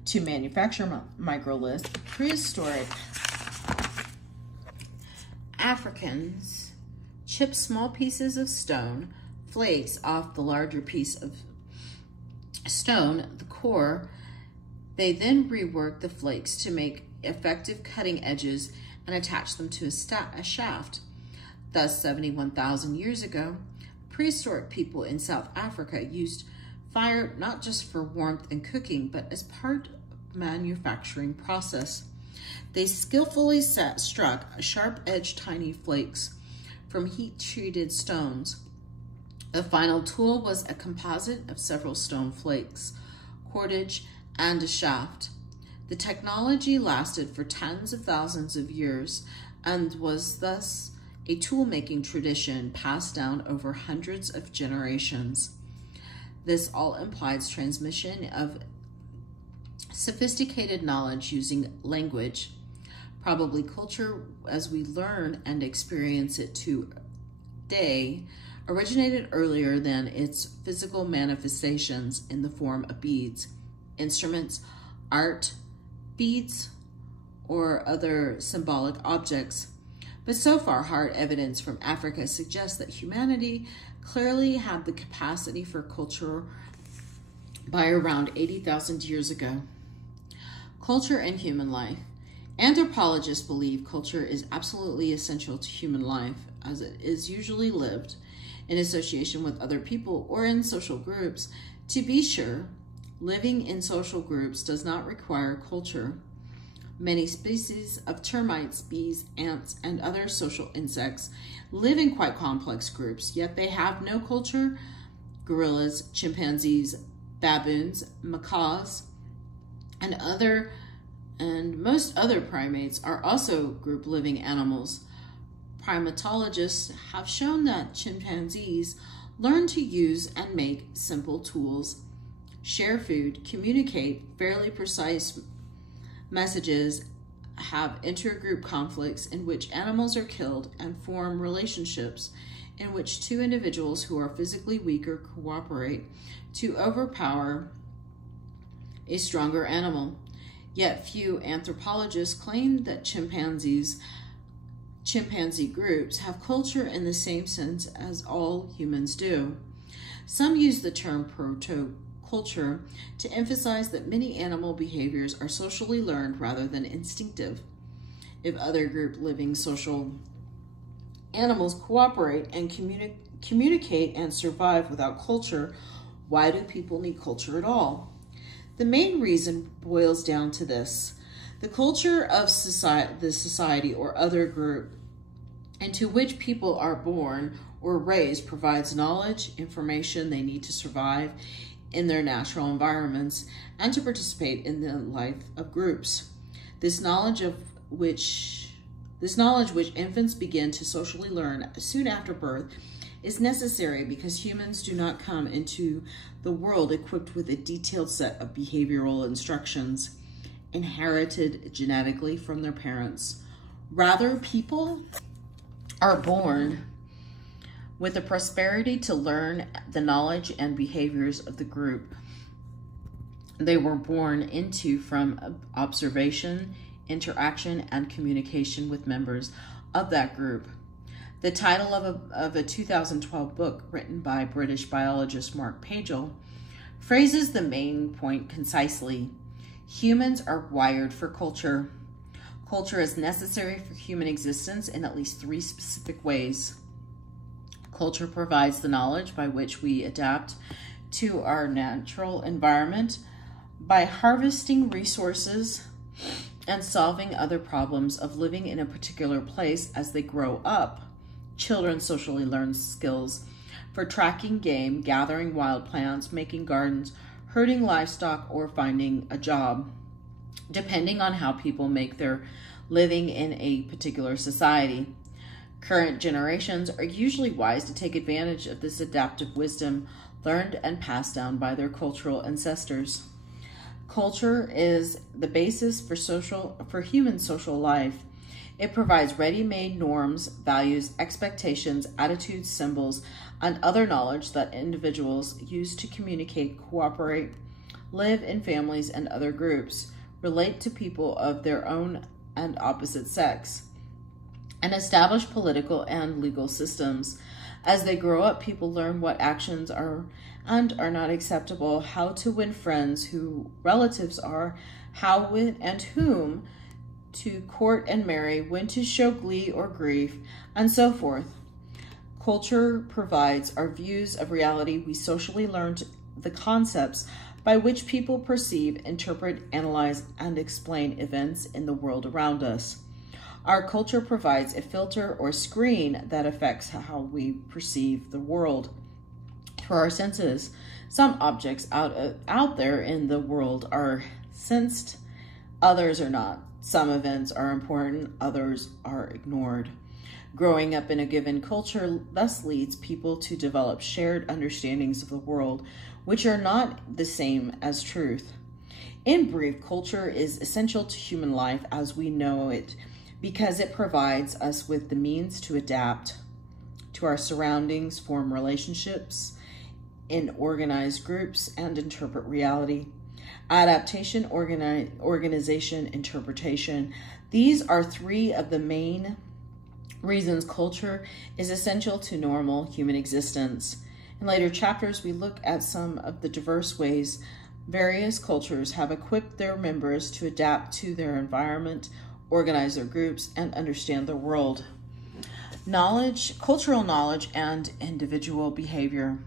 To manufacture microliths, prehistoric Africans chipped small pieces of stone flakes off the larger piece of stone, the core. They then reworked the flakes to make effective cutting edges and attach them to a shaft. Thus, 71,000 years ago, prehistoric people in South Africa used fire not just for warmth and cooking, but as part of the manufacturing process. They skillfully struck sharp-edged tiny flakes from heat-treated stones. The final tool was a composite of several stone flakes, cordage, and a shaft. The technology lasted for tens of thousands of years and was thus a tool-making tradition passed down over hundreds of generations. This all implies transmission of sophisticated knowledge using language, probably culture as we learn and experience it today, originated earlier than its physical manifestations in the form of beads, instruments, art, beads, or other symbolic objects. But so far, hard evidence from Africa suggests that humanity clearly had the capacity for culture by around 80,000 years ago. Culture and human life. Anthropologists believe culture is absolutely essential to human life, as it is usually lived in association with other people or in social groups. To be sure, living in social groups does not require culture. Many species of termites, bees, ants, and other social insects live in quite complex groups, yet they have no culture. Gorillas, chimpanzees, baboons, macaques, and most other primates are also group living animals. Primatologists have shown that chimpanzees learn to use and make simple tools, share food, communicate fairly precise messages, have intergroup conflicts in which animals are killed, and form relationships in which two individuals who are physically weaker cooperate to overpower a stronger animal. Yet few anthropologists claim that chimpanzee groups have culture in the same sense as all humans do. Some use the term proto-culture to emphasize that many animal behaviors are socially learned rather than instinctive. If other group living social animals cooperate and communicate and survive without culture, why do people need culture at all? The main reason boils down to this. The culture of the society or other group into which people are born or raised provides knowledge, information they need to survive in their natural environments and to participate in the life of groups. This knowledge which infants begin to socially learn soon after birth is necessary because humans do not come into the world equipped with a detailed set of behavioral instructions inherited genetically from their parents. Rather, people are born with the prosperity to learn the knowledge and behaviors of the group they were born into from observation, interaction, and communication with members of that group. The title of a 2012 book written by British biologist Mark Pagel phrases the main point concisely. Humans are wired for culture. Culture is necessary for human existence in at least three specific ways. Culture provides the knowledge by which we adapt to our natural environment by harvesting resources and solving other problems of living in a particular place as they grow up. Children socially learn skills for tracking game, gathering wild plants, making gardens, herding livestock, or finding a job, depending on how people make their living in a particular society. Current generations are usually wise to take advantage of this adaptive wisdom learned and passed down by their cultural ancestors. Culture is the basis for human social life. It provides ready-made norms, values, expectations, attitudes, symbols, and other knowledge that individuals use to communicate, cooperate, live in families and other groups, relate to people of their own and opposite sex, and establish political and legal systems. As they grow up, people learn what actions are and are not acceptable, how to win friends, who relatives are, how and whom to court and marry, when to show glee or grief, and so forth. Culture provides our views of reality. We socially learn the concepts by which people perceive, interpret, analyze, and explain events in the world around us. Our culture provides a filter or screen that affects how we perceive the world through our senses. Some objects out there in the world are sensed, others are not. Some events are important, others are ignored. Growing up in a given culture thus leads people to develop shared understandings of the world, which are not the same as truth. In brief, culture is essential to human life as we know it because it provides us with the means to adapt to our surroundings, form relationships in organized groups, and interpret reality. Adaptation, organization, interpretation. These are three of the main reasons culture is essential to normal human existence. In later chapters, we look at some of the diverse ways various cultures have equipped their members to adapt to their environment, organize their groups, and understand the world. Knowledge, cultural knowledge, and individual behavior.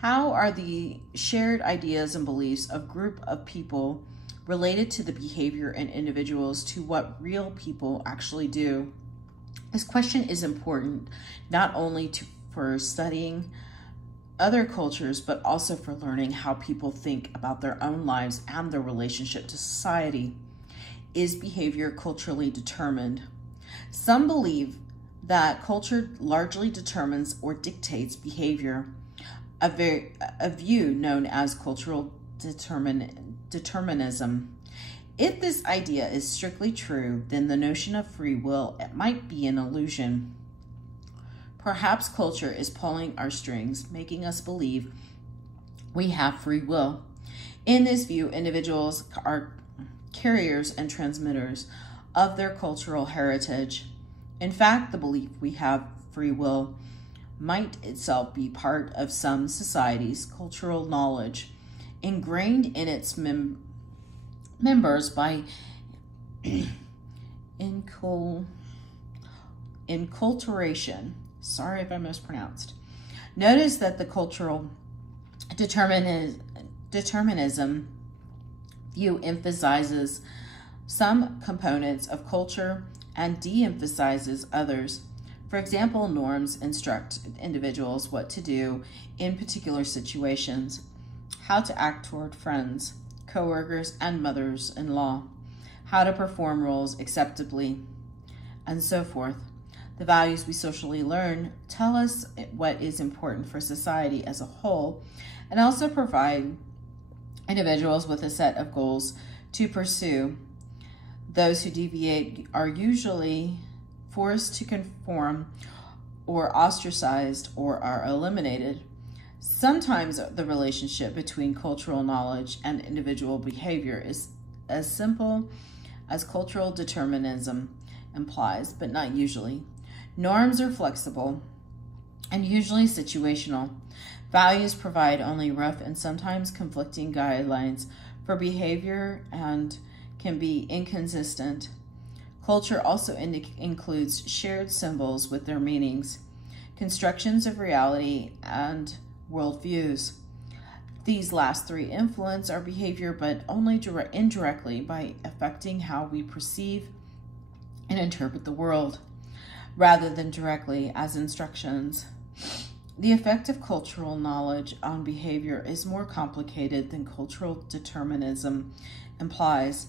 How are the shared ideas and beliefs of a group of people related to the behavior and individuals to what real people actually do? This question is important not only for studying other cultures, but also for learning how people think about their own lives and their relationship to society. Is behavior culturally determined? Some believe that culture largely determines or dictates behavior, a view known as cultural determinism. If this idea is strictly true, then the notion of free will might be an illusion. Perhaps culture is pulling our strings, making us believe we have free will. In this view, individuals are carriers and transmitters of their cultural heritage. In fact, the belief we have free will might itself be part of some society's cultural knowledge, ingrained in its members by enculturation. Sorry if I mispronounced. Notice that the cultural determinism view emphasizes some components of culture and de-emphasizes others. For example, norms instruct individuals what to do in particular situations, how to act toward friends, co-workers, and mothers-in-law, how to perform roles acceptably, and so forth. The values we socially learn tell us what is important for society as a whole and also provide individuals with a set of goals to pursue. Those who deviate are usually forced to conform or ostracized or are eliminated. Sometimes the relationship between cultural knowledge and individual behavior is as simple as cultural determinism implies, but not usually. Norms are flexible and usually situational. Values provide only rough and sometimes conflicting guidelines for behavior and can be inconsistent. Culture also includes shared symbols with their meanings, constructions of reality, and worldviews. These last three influence our behavior, but only indirectly by affecting how we perceive and interpret the world, rather than directly as instructions. The effect of cultural knowledge on behavior is more complicated than cultural determinism implies.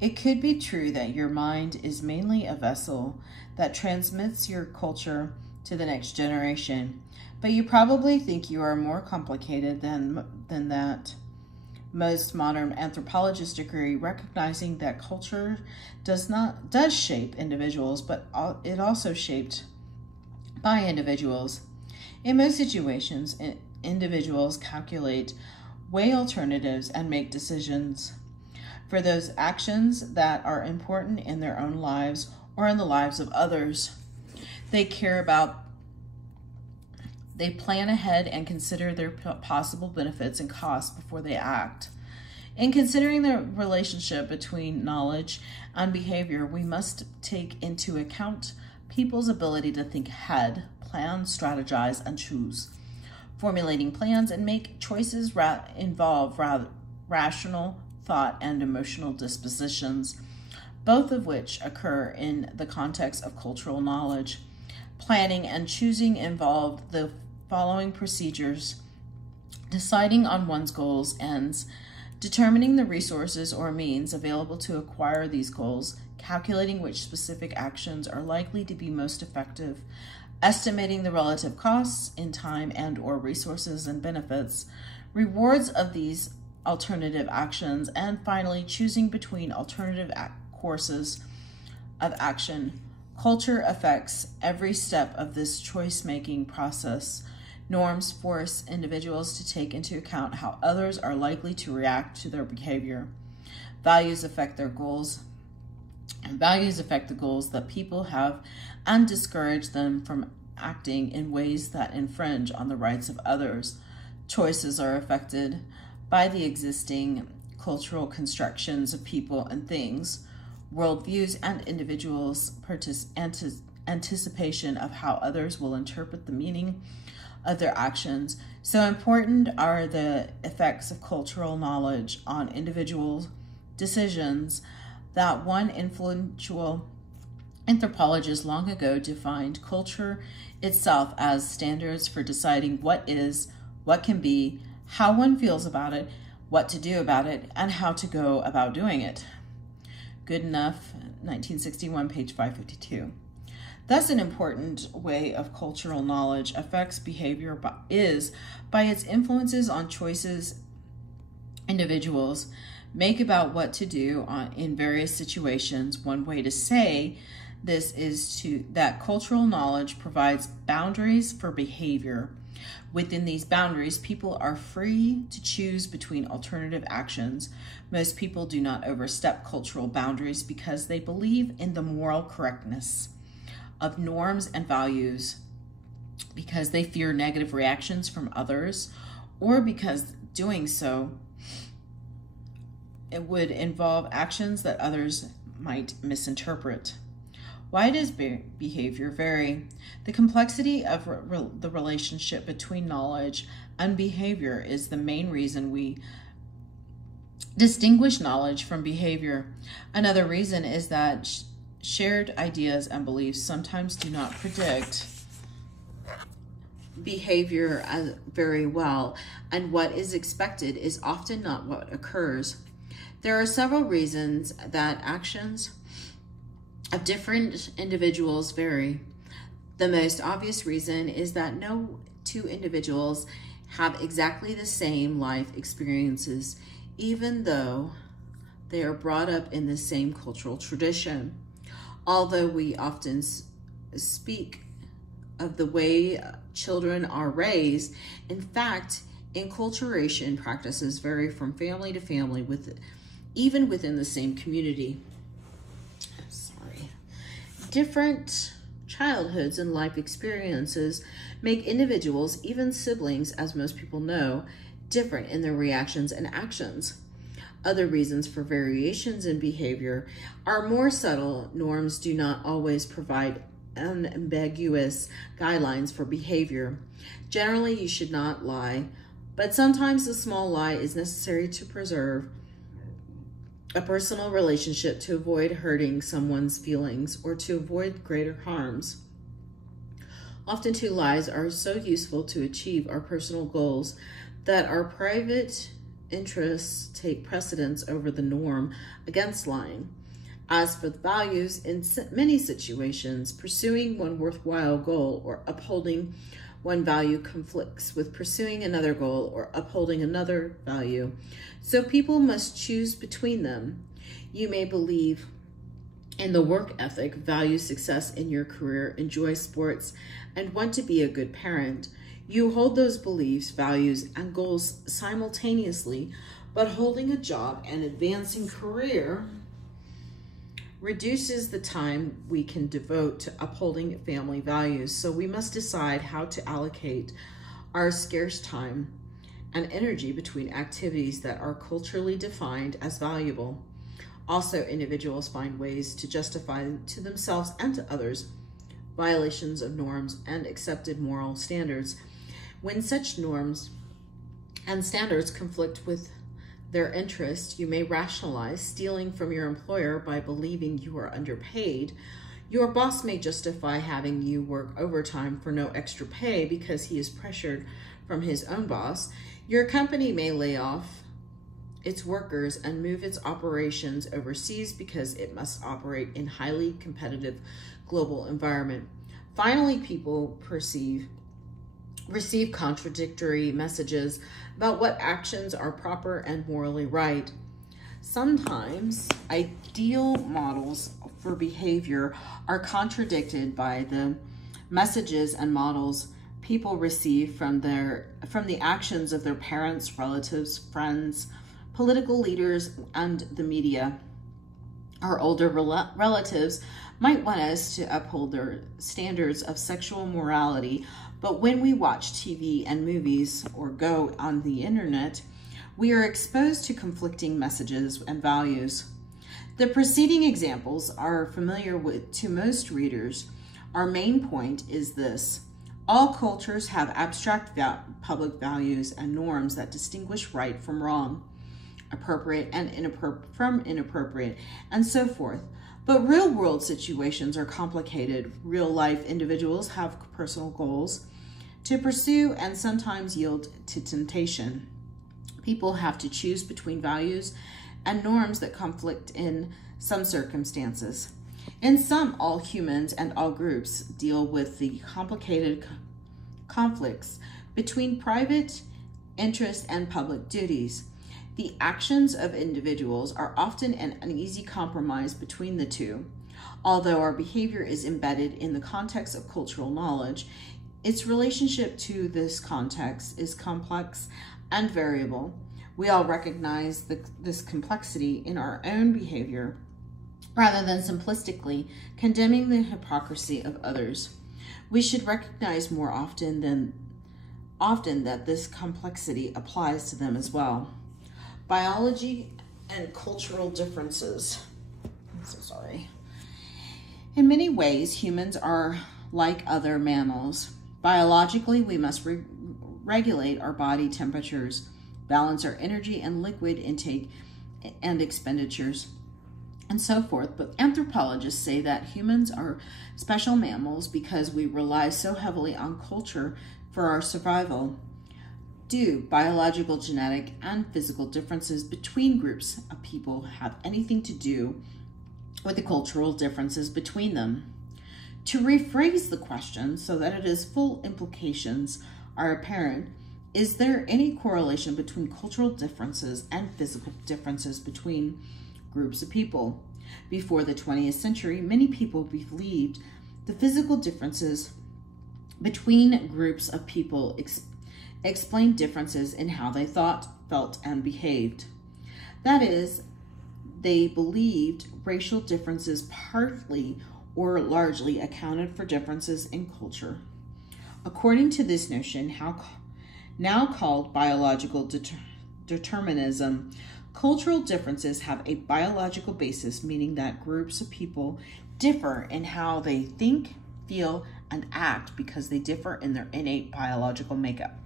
It could be true that your mind is mainly a vessel that transmits your culture to the next generation, but you probably think you are more complicated than that. Most modern anthropologists agree, recognizing that culture does shape individuals, but it also shaped by individuals. In most situations, individuals calculate, weigh alternatives, and make decisions for those actions that are important in their own lives or in the lives of others. They plan ahead and consider their possible benefits and costs before they act. In considering the relationship between knowledge and behavior, we must take into account people's ability to think ahead, plan, strategize, and choose. formulating plans, and make choices involve rational thought and emotional dispositions, both of which occur in the context of cultural knowledge. Planning and choosing involve the following procedures: deciding on one's goals, ends, determining the resources or means available to acquire these goals, calculating which specific actions are likely to be most effective, estimating the relative costs in time and or resources and benefits, rewards of these alternative actions, and finally choosing between alternative courses of action. Culture affects every step of this choice-making process. Norms force individuals to take into account how others are likely to react to their behavior. Values affect their goals, and values affect the goals that people have and discourage them from acting in ways that infringe on the rights of others. Choices are affected by the existing cultural constructions of people and things, worldviews, and individuals' anticipation of how others will interpret the meaning of their actions. So important are the effects of cultural knowledge on individual decisions that one influential anthropologist long ago defined culture itself as standards for deciding what is, what can be, how one feels about it, what to do about it, and how to go about doing it. Goodenough, 1961, page 552. Thus, an important way of cultural knowledge affects behavior is by its influences on choices individuals make about what to do in various situations. One way to say this is that cultural knowledge provides boundaries for behavior. Within these boundaries, people are free to choose between alternative actions. Most people do not overstep cultural boundaries because they believe in the moral correctness of norms and values, because they fear negative reactions from others, or because doing so it would involve actions that others might misinterpret. Why does behavior vary? The complexity of the relationship between knowledge and behavior is the main reason we distinguish knowledge from behavior. Another reason is that shared ideas and beliefs sometimes do not predict behavior very well, and what is expected is often not what occurs. There are several reasons that actions of different individuals vary. The most obvious reason is that no two individuals have exactly the same life experiences, even though they are brought up in the same cultural tradition. Although we often speak of the way children are raised, in fact, enculturation practices vary from family to family, even within the same community. Different childhoods and life experiences make individuals, even siblings, as most people know, different in their reactions and actions. Other reasons for variations in behavior are more subtle. Norms do not always provide unambiguous guidelines for behavior. Generally, you should not lie, but sometimes a small lie is necessary to preserve a personal relationship, to avoid hurting someone's feelings, or to avoid greater harms. Often, two lies are so useful to achieve our personal goals that our private interests take precedence over the norm against lying. As for the values, in many situations, pursuing one worthwhile goal or upholding one value conflicts with pursuing another goal or upholding another value. So people must choose between them. You may believe in the work ethic, value success in your career, enjoy sports, and want to be a good parent. You hold those beliefs, values, and goals simultaneously, but holding a job and advancing career reduces the time we can devote to upholding family values. So we must decide how to allocate our scarce time and energy between activities that are culturally defined as valuable. Also, individuals find ways to justify to themselves and to others violations of norms and accepted moral standards. When such norms and standards conflict with their interest, you may rationalize stealing from your employer by believing you are underpaid. Your boss may justify having you work overtime for no extra pay because he is pressured from his own boss. Your company may lay off its workers and move its operations overseas because it must operate in highly competitive global environment. Finally, people receive contradictory messages about what actions are proper and morally right. Sometimes ideal models for behavior are contradicted by the messages and models people receive from the actions of their parents, relatives, friends, political leaders, and the media. Our older relatives might want us to uphold their standards of sexual morality, but when we watch TV and movies or go on the internet, we are exposed to conflicting messages and values. The preceding examples are familiar to most readers. Our main point is this: all cultures have abstract public values and norms that distinguish right from wrong, appropriate and inappropriate, and so forth. But real-world situations are complicated. Real-life individuals have personal goals to pursue and sometimes yield to temptation. People have to choose between values and norms that conflict in some circumstances. In some, all humans and all groups deal with the complicated conflicts between private interest and public duties. The actions of individuals are often an uneasy compromise between the two. Although our behavior is embedded in the context of cultural knowledge, its relationship to this context is complex and variable. We all recognize this complexity in our own behavior rather than simplistically condemning the hypocrisy of others. We should recognize more often that this complexity applies to them as well. Biology and cultural differences. I'm so sorry. In many ways, humans are like other mammals. Biologically, we must regulate our body temperatures, balance our energy and liquid intake and expenditures, and so forth. But anthropologists say that humans are special mammals because we rely so heavily on culture for our survival. Do biological, genetic, and physical differences between groups of people have anything to do with the cultural differences between them? To rephrase the question so that its full implications are apparent, is there any correlation between cultural differences and physical differences between groups of people? Before the 20th century, many people believed the physical differences between groups of people explained differences in how they thought, felt, and behaved. That is, they believed racial differences partly or largely accounted for differences in culture. According to this notion, now called biological determinism, cultural differences have a biological basis, meaning that groups of people differ in how they think, feel, and act because they differ in their innate biological makeup.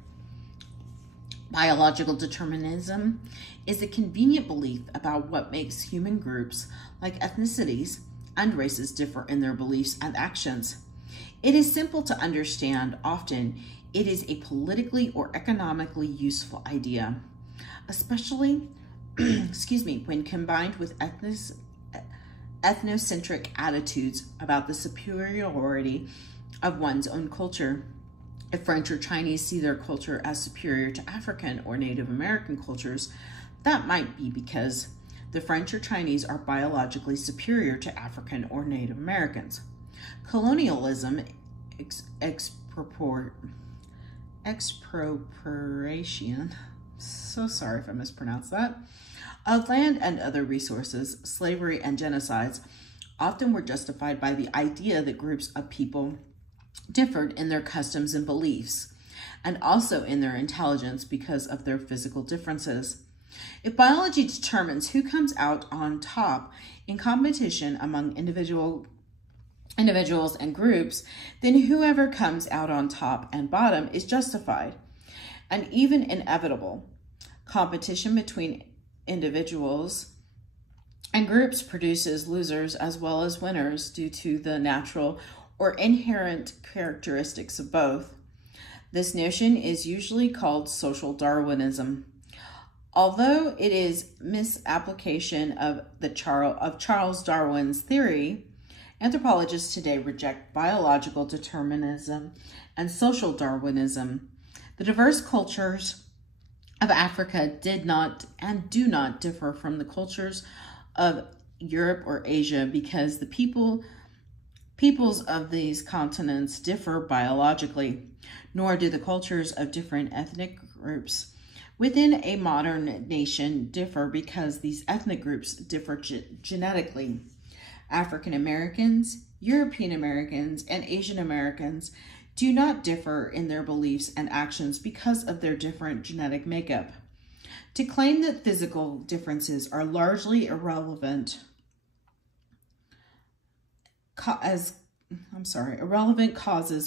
Biological determinism is a convenient belief about what makes human groups, like ethnicities and races, differ in their beliefs and actions. It is simple to understand. Often, it is a politically or economically useful idea, especially when combined with ethnocentric attitudes about the superiority of one's own culture. If French or Chinese see their culture as superior to African or Native American cultures, that might be because the French or Chinese are biologically superior to African or Native Americans. Colonialism, expropriation, so sorry if I mispronounced that, of land and other resources, slavery and genocides often were justified by the idea that groups of people differed in their customs and beliefs, and also in their intelligence because of their physical differences. If biology determines who comes out on top in competition among individuals and groups, then whoever comes out on top and bottom is justified. and even inevitable. Competition between individuals and groups produces losers as well as winners due to the natural or inherent characteristics of both. This notion is usually called social Darwinism. Although it is misapplication of Charles Darwin's theory, anthropologists today reject biological determinism and social Darwinism. The diverse cultures of Africa did not and do not differ from the cultures of Europe or Asia because the peoples of these continents differ biologically, nor do the cultures of different ethnic groups within a modern nation differ because these ethnic groups differ genetically. African Americans, European Americans, and Asian Americans do not differ in their beliefs and actions because of their different genetic makeup. To claim that physical differences are largely irrelevant causes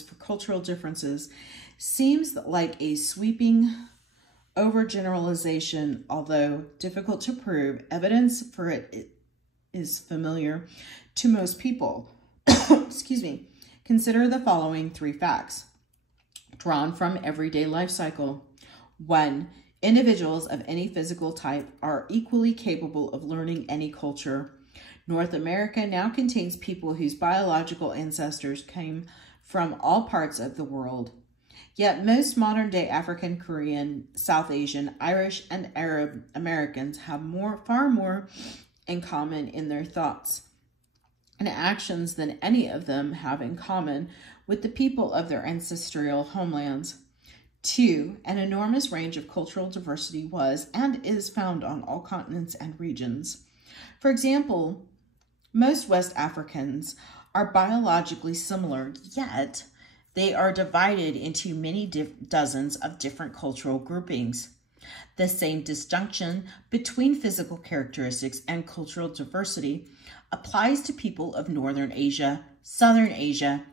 for cultural differences seems like a sweeping overgeneralization. Although difficult to prove, evidence for it is familiar to most people. Excuse me. Consider the following 3 facts drawn from everyday life cycle. 1. Individuals of any physical type are equally capable of learning any culture. North America now contains people whose biological ancestors came from all parts of the world. Yet most modern-day African, Korean, South Asian, Irish, and Arab Americans have far more in common in their thoughts and actions than any of them have in common with the people of their ancestral homelands. 2. An enormous range of cultural diversity was and is found on all continents and regions. For example, most West Africans are biologically similar, yet they are divided into many dozens of different cultural groupings. The same disjunction between physical characteristics and cultural diversity applies to people of Northern Asia, Southern Asia,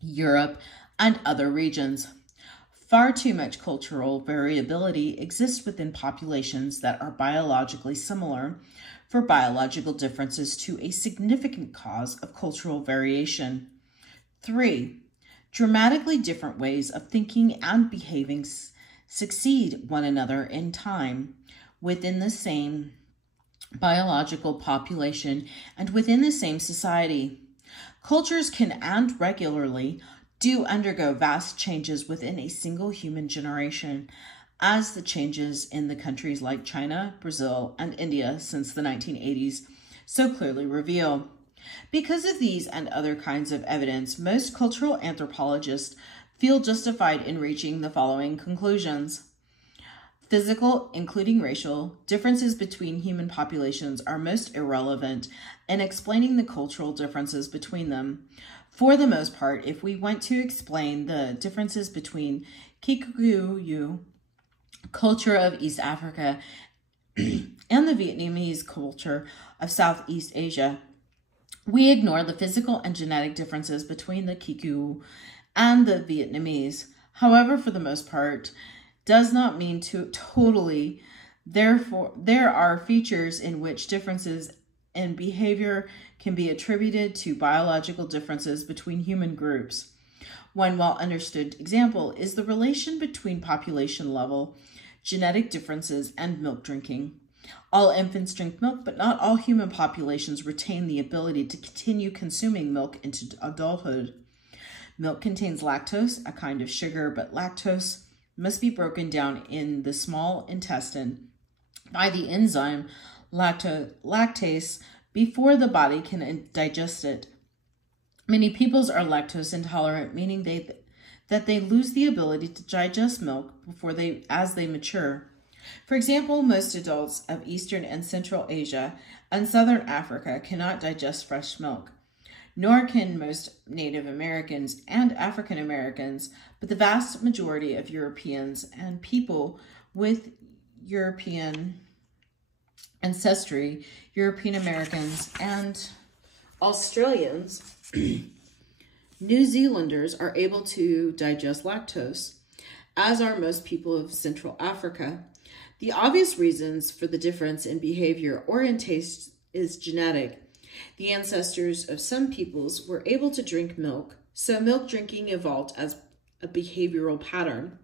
Europe, and other regions. Far too much cultural variability exists within populations that are biologically similar for biological differences to a significant cause of cultural variation. 3. Dramatically different ways of thinking and behaving succeed one another in time within the same biological population and within the same society. Cultures can and regularly do undergo vast changes within a single human generation, as the changes in the countries like China, Brazil, and India since the 1980s so clearly reveal. Because of these and other kinds of evidence, most cultural anthropologists feel justified in reaching the following conclusions. Physical, including racial, differences between human populations are most irrelevant in explaining the cultural differences between them. For the most part, if we want to explain the differences between Kikuyu culture of East Africa and the Vietnamese culture of Southeast Asia, we ignore the physical and genetic differences between the Kikuyu and the Vietnamese. However, for the most part, does not mean to totally. Therefore, there are features in which differences in behavior can be attributed to biological differences between human groups. One well-understood example is the relation between population level, genetic differences, and milk drinking. All infants drink milk, but not all human populations retain the ability to continue consuming milk into adulthood. Milk contains lactose, a kind of sugar, but lactose must be broken down in the small intestine by the enzyme lactase before the body can digest it. Many peoples are lactose intolerant, meaning that they lose the ability to digest milk as they mature. For example, most adults of Eastern and Central Asia and Southern Africa cannot digest fresh milk, nor can most Native Americans and African Americans, but the vast majority of Europeans and people with European ancestry, European Americans, and Australians, New Zealanders are able to digest lactose. as are most people of Central Africa. The obvious reasons for the difference in behavior or in taste is genetic. The ancestors of some peoples were able to drink milk, so milk drinking evolved as a behavioral pattern.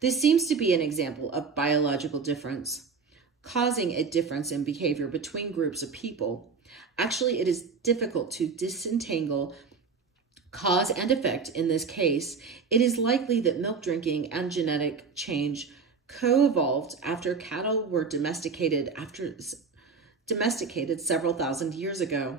This seems to be an example of biological difference, causing a difference in behavior between groups of people. Actually, it is difficult to disentangle cause and effect in this case. It is likely that milk drinking and genetic change co-evolved after cattle were domesticated several thousand years ago.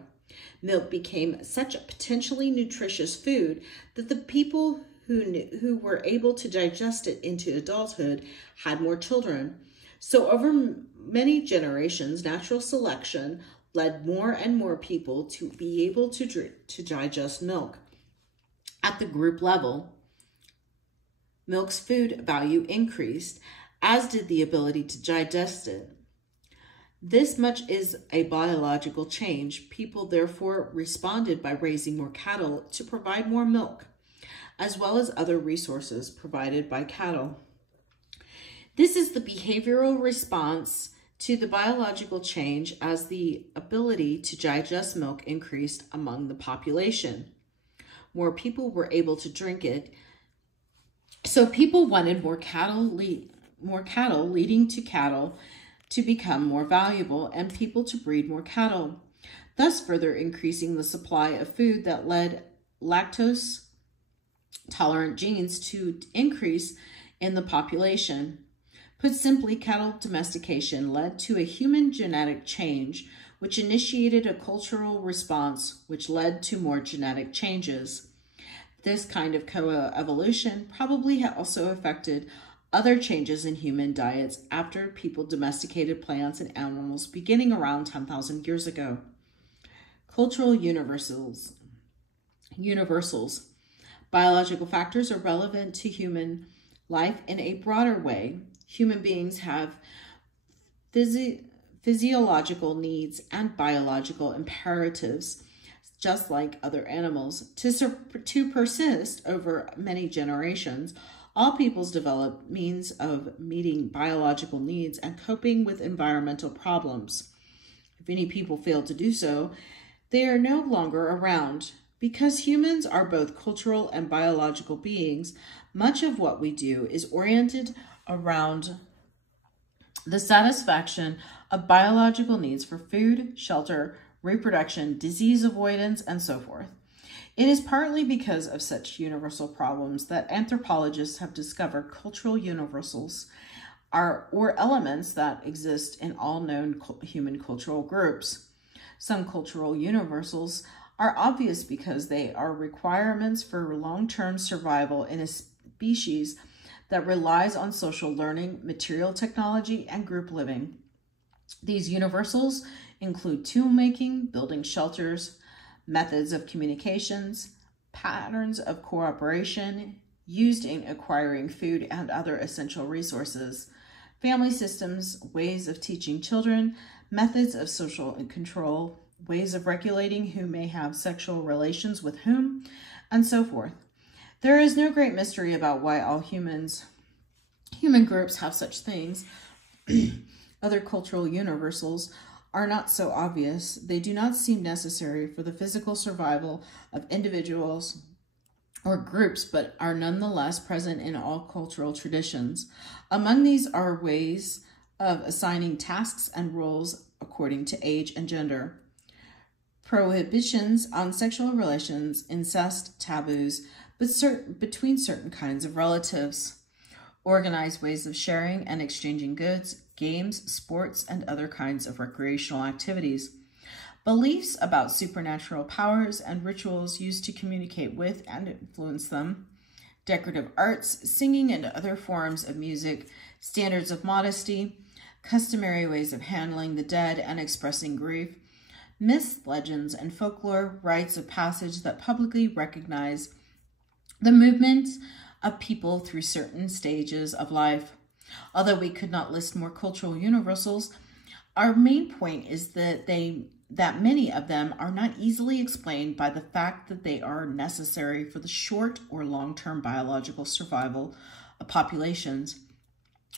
Milk became such a potentially nutritious food that the people who were able to digest it into adulthood had more children. So over many generations, natural selection led more and more people to be able to digest milk. At the group level, milk's food value increased, as did the ability to digest it. This much is a biological change. People therefore responded by raising more cattle to provide more milk, as well as other resources provided by cattle. This is the behavioral response to the biological change as the ability to digest milk increased among the population. More people were able to drink it, so people wanted more cattle, leading to cattle to become more valuable and people to breed more cattle, thus further increasing the supply of food that led lactose-tolerant genes to increase in the population. Put simply, cattle domestication led to a human genetic change, which initiated a cultural response, which led to more genetic changes. This kind of coevolution probably also affected other changes in human diets after people domesticated plants and animals beginning around 10,000 years ago. Cultural universals. Biological factors are relevant to human life in a broader way. Human beings have physiological needs and biological imperatives, just like other animals. To persist over many generations, all peoples develop means of meeting biological needs and coping with environmental problems. If any people fail to do so, they are no longer around. Because humans are both cultural and biological beings, much of what we do is oriented around the satisfaction of biological needs for food, shelter, reproduction, disease avoidance, and so forth. It is partly because of such universal problems that anthropologists have discovered cultural universals or elements that exist in all known human cultural groups. Some cultural universals are obvious because they are requirements for long-term survival in a species that relies on social learning, material technology, and group living. These universals include tool-making, building shelters, methods of communications, patterns of cooperation used in acquiring food and other essential resources, family systems, ways of teaching children, methods of social control, ways of regulating who may have sexual relations with whom, and so forth. There is no great mystery about why all human groups have such things. Other cultural universals are not so obvious. They do not seem necessary for the physical survival of individuals or groups, but are nonetheless present in all cultural traditions. Among these are ways of assigning tasks and roles according to age and gender, prohibitions on sexual relations, incest, taboos, between certain kinds of relatives, organized ways of sharing and exchanging goods, games, sports, and other kinds of recreational activities, beliefs about supernatural powers and rituals used to communicate with and influence them, decorative arts, singing and other forms of music, standards of modesty, customary ways of handling the dead and expressing grief, myths, legends, and folklore, rites of passage that publicly recognize the movements of people through certain stages of life. Although we could not list more cultural universals, our main point is that many of them are not easily explained by the fact that they are necessary for the short or long-term biological survival populations.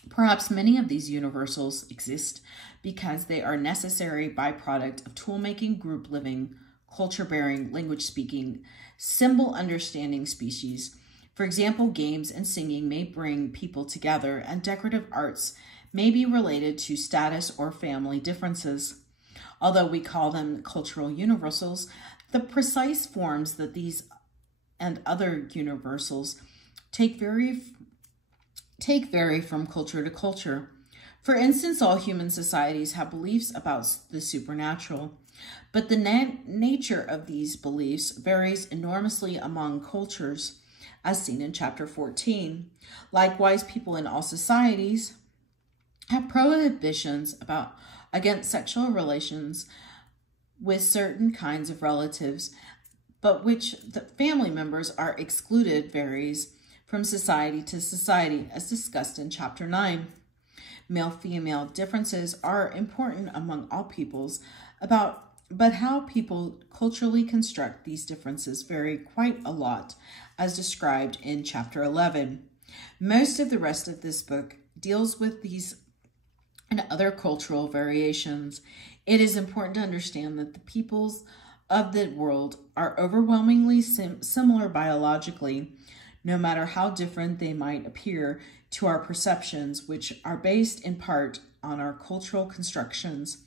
Perhaps many of these universals exist because they are necessary byproduct of tool-making, group living, culture-bearing, language-speaking, symbol-understanding species. For example, games and singing may bring people together, and decorative arts may be related to status or family differences. Although we call them cultural universals, the precise forms that these and other universals take vary from culture to culture. For instance, all human societies have beliefs about the supernatural, but the nature of these beliefs varies enormously among cultures, as seen in Chapter 14. Likewise, people in all societies have prohibitions against sexual relations with certain kinds of relatives, but which the family members are excluded varies from society to society, as discussed in Chapter 9. Male-female differences are important among all peoples, but how people culturally construct these differences vary quite a lot, as described in Chapter 11. Most of the rest of this book deals with these and other cultural variations. It is important to understand that the peoples of the world are overwhelmingly similar biologically, no matter how different they might appear to our perceptions, which are based in part on our cultural constructions.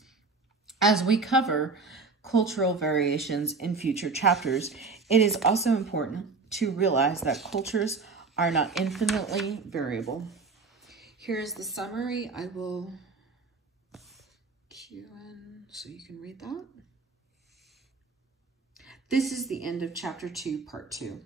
As we cover cultural variations in future chapters, it is also important to realize that cultures are not infinitely variable. Here's the summary. I will cue in so you can read that. This is the end of Chapter 2, Part 2.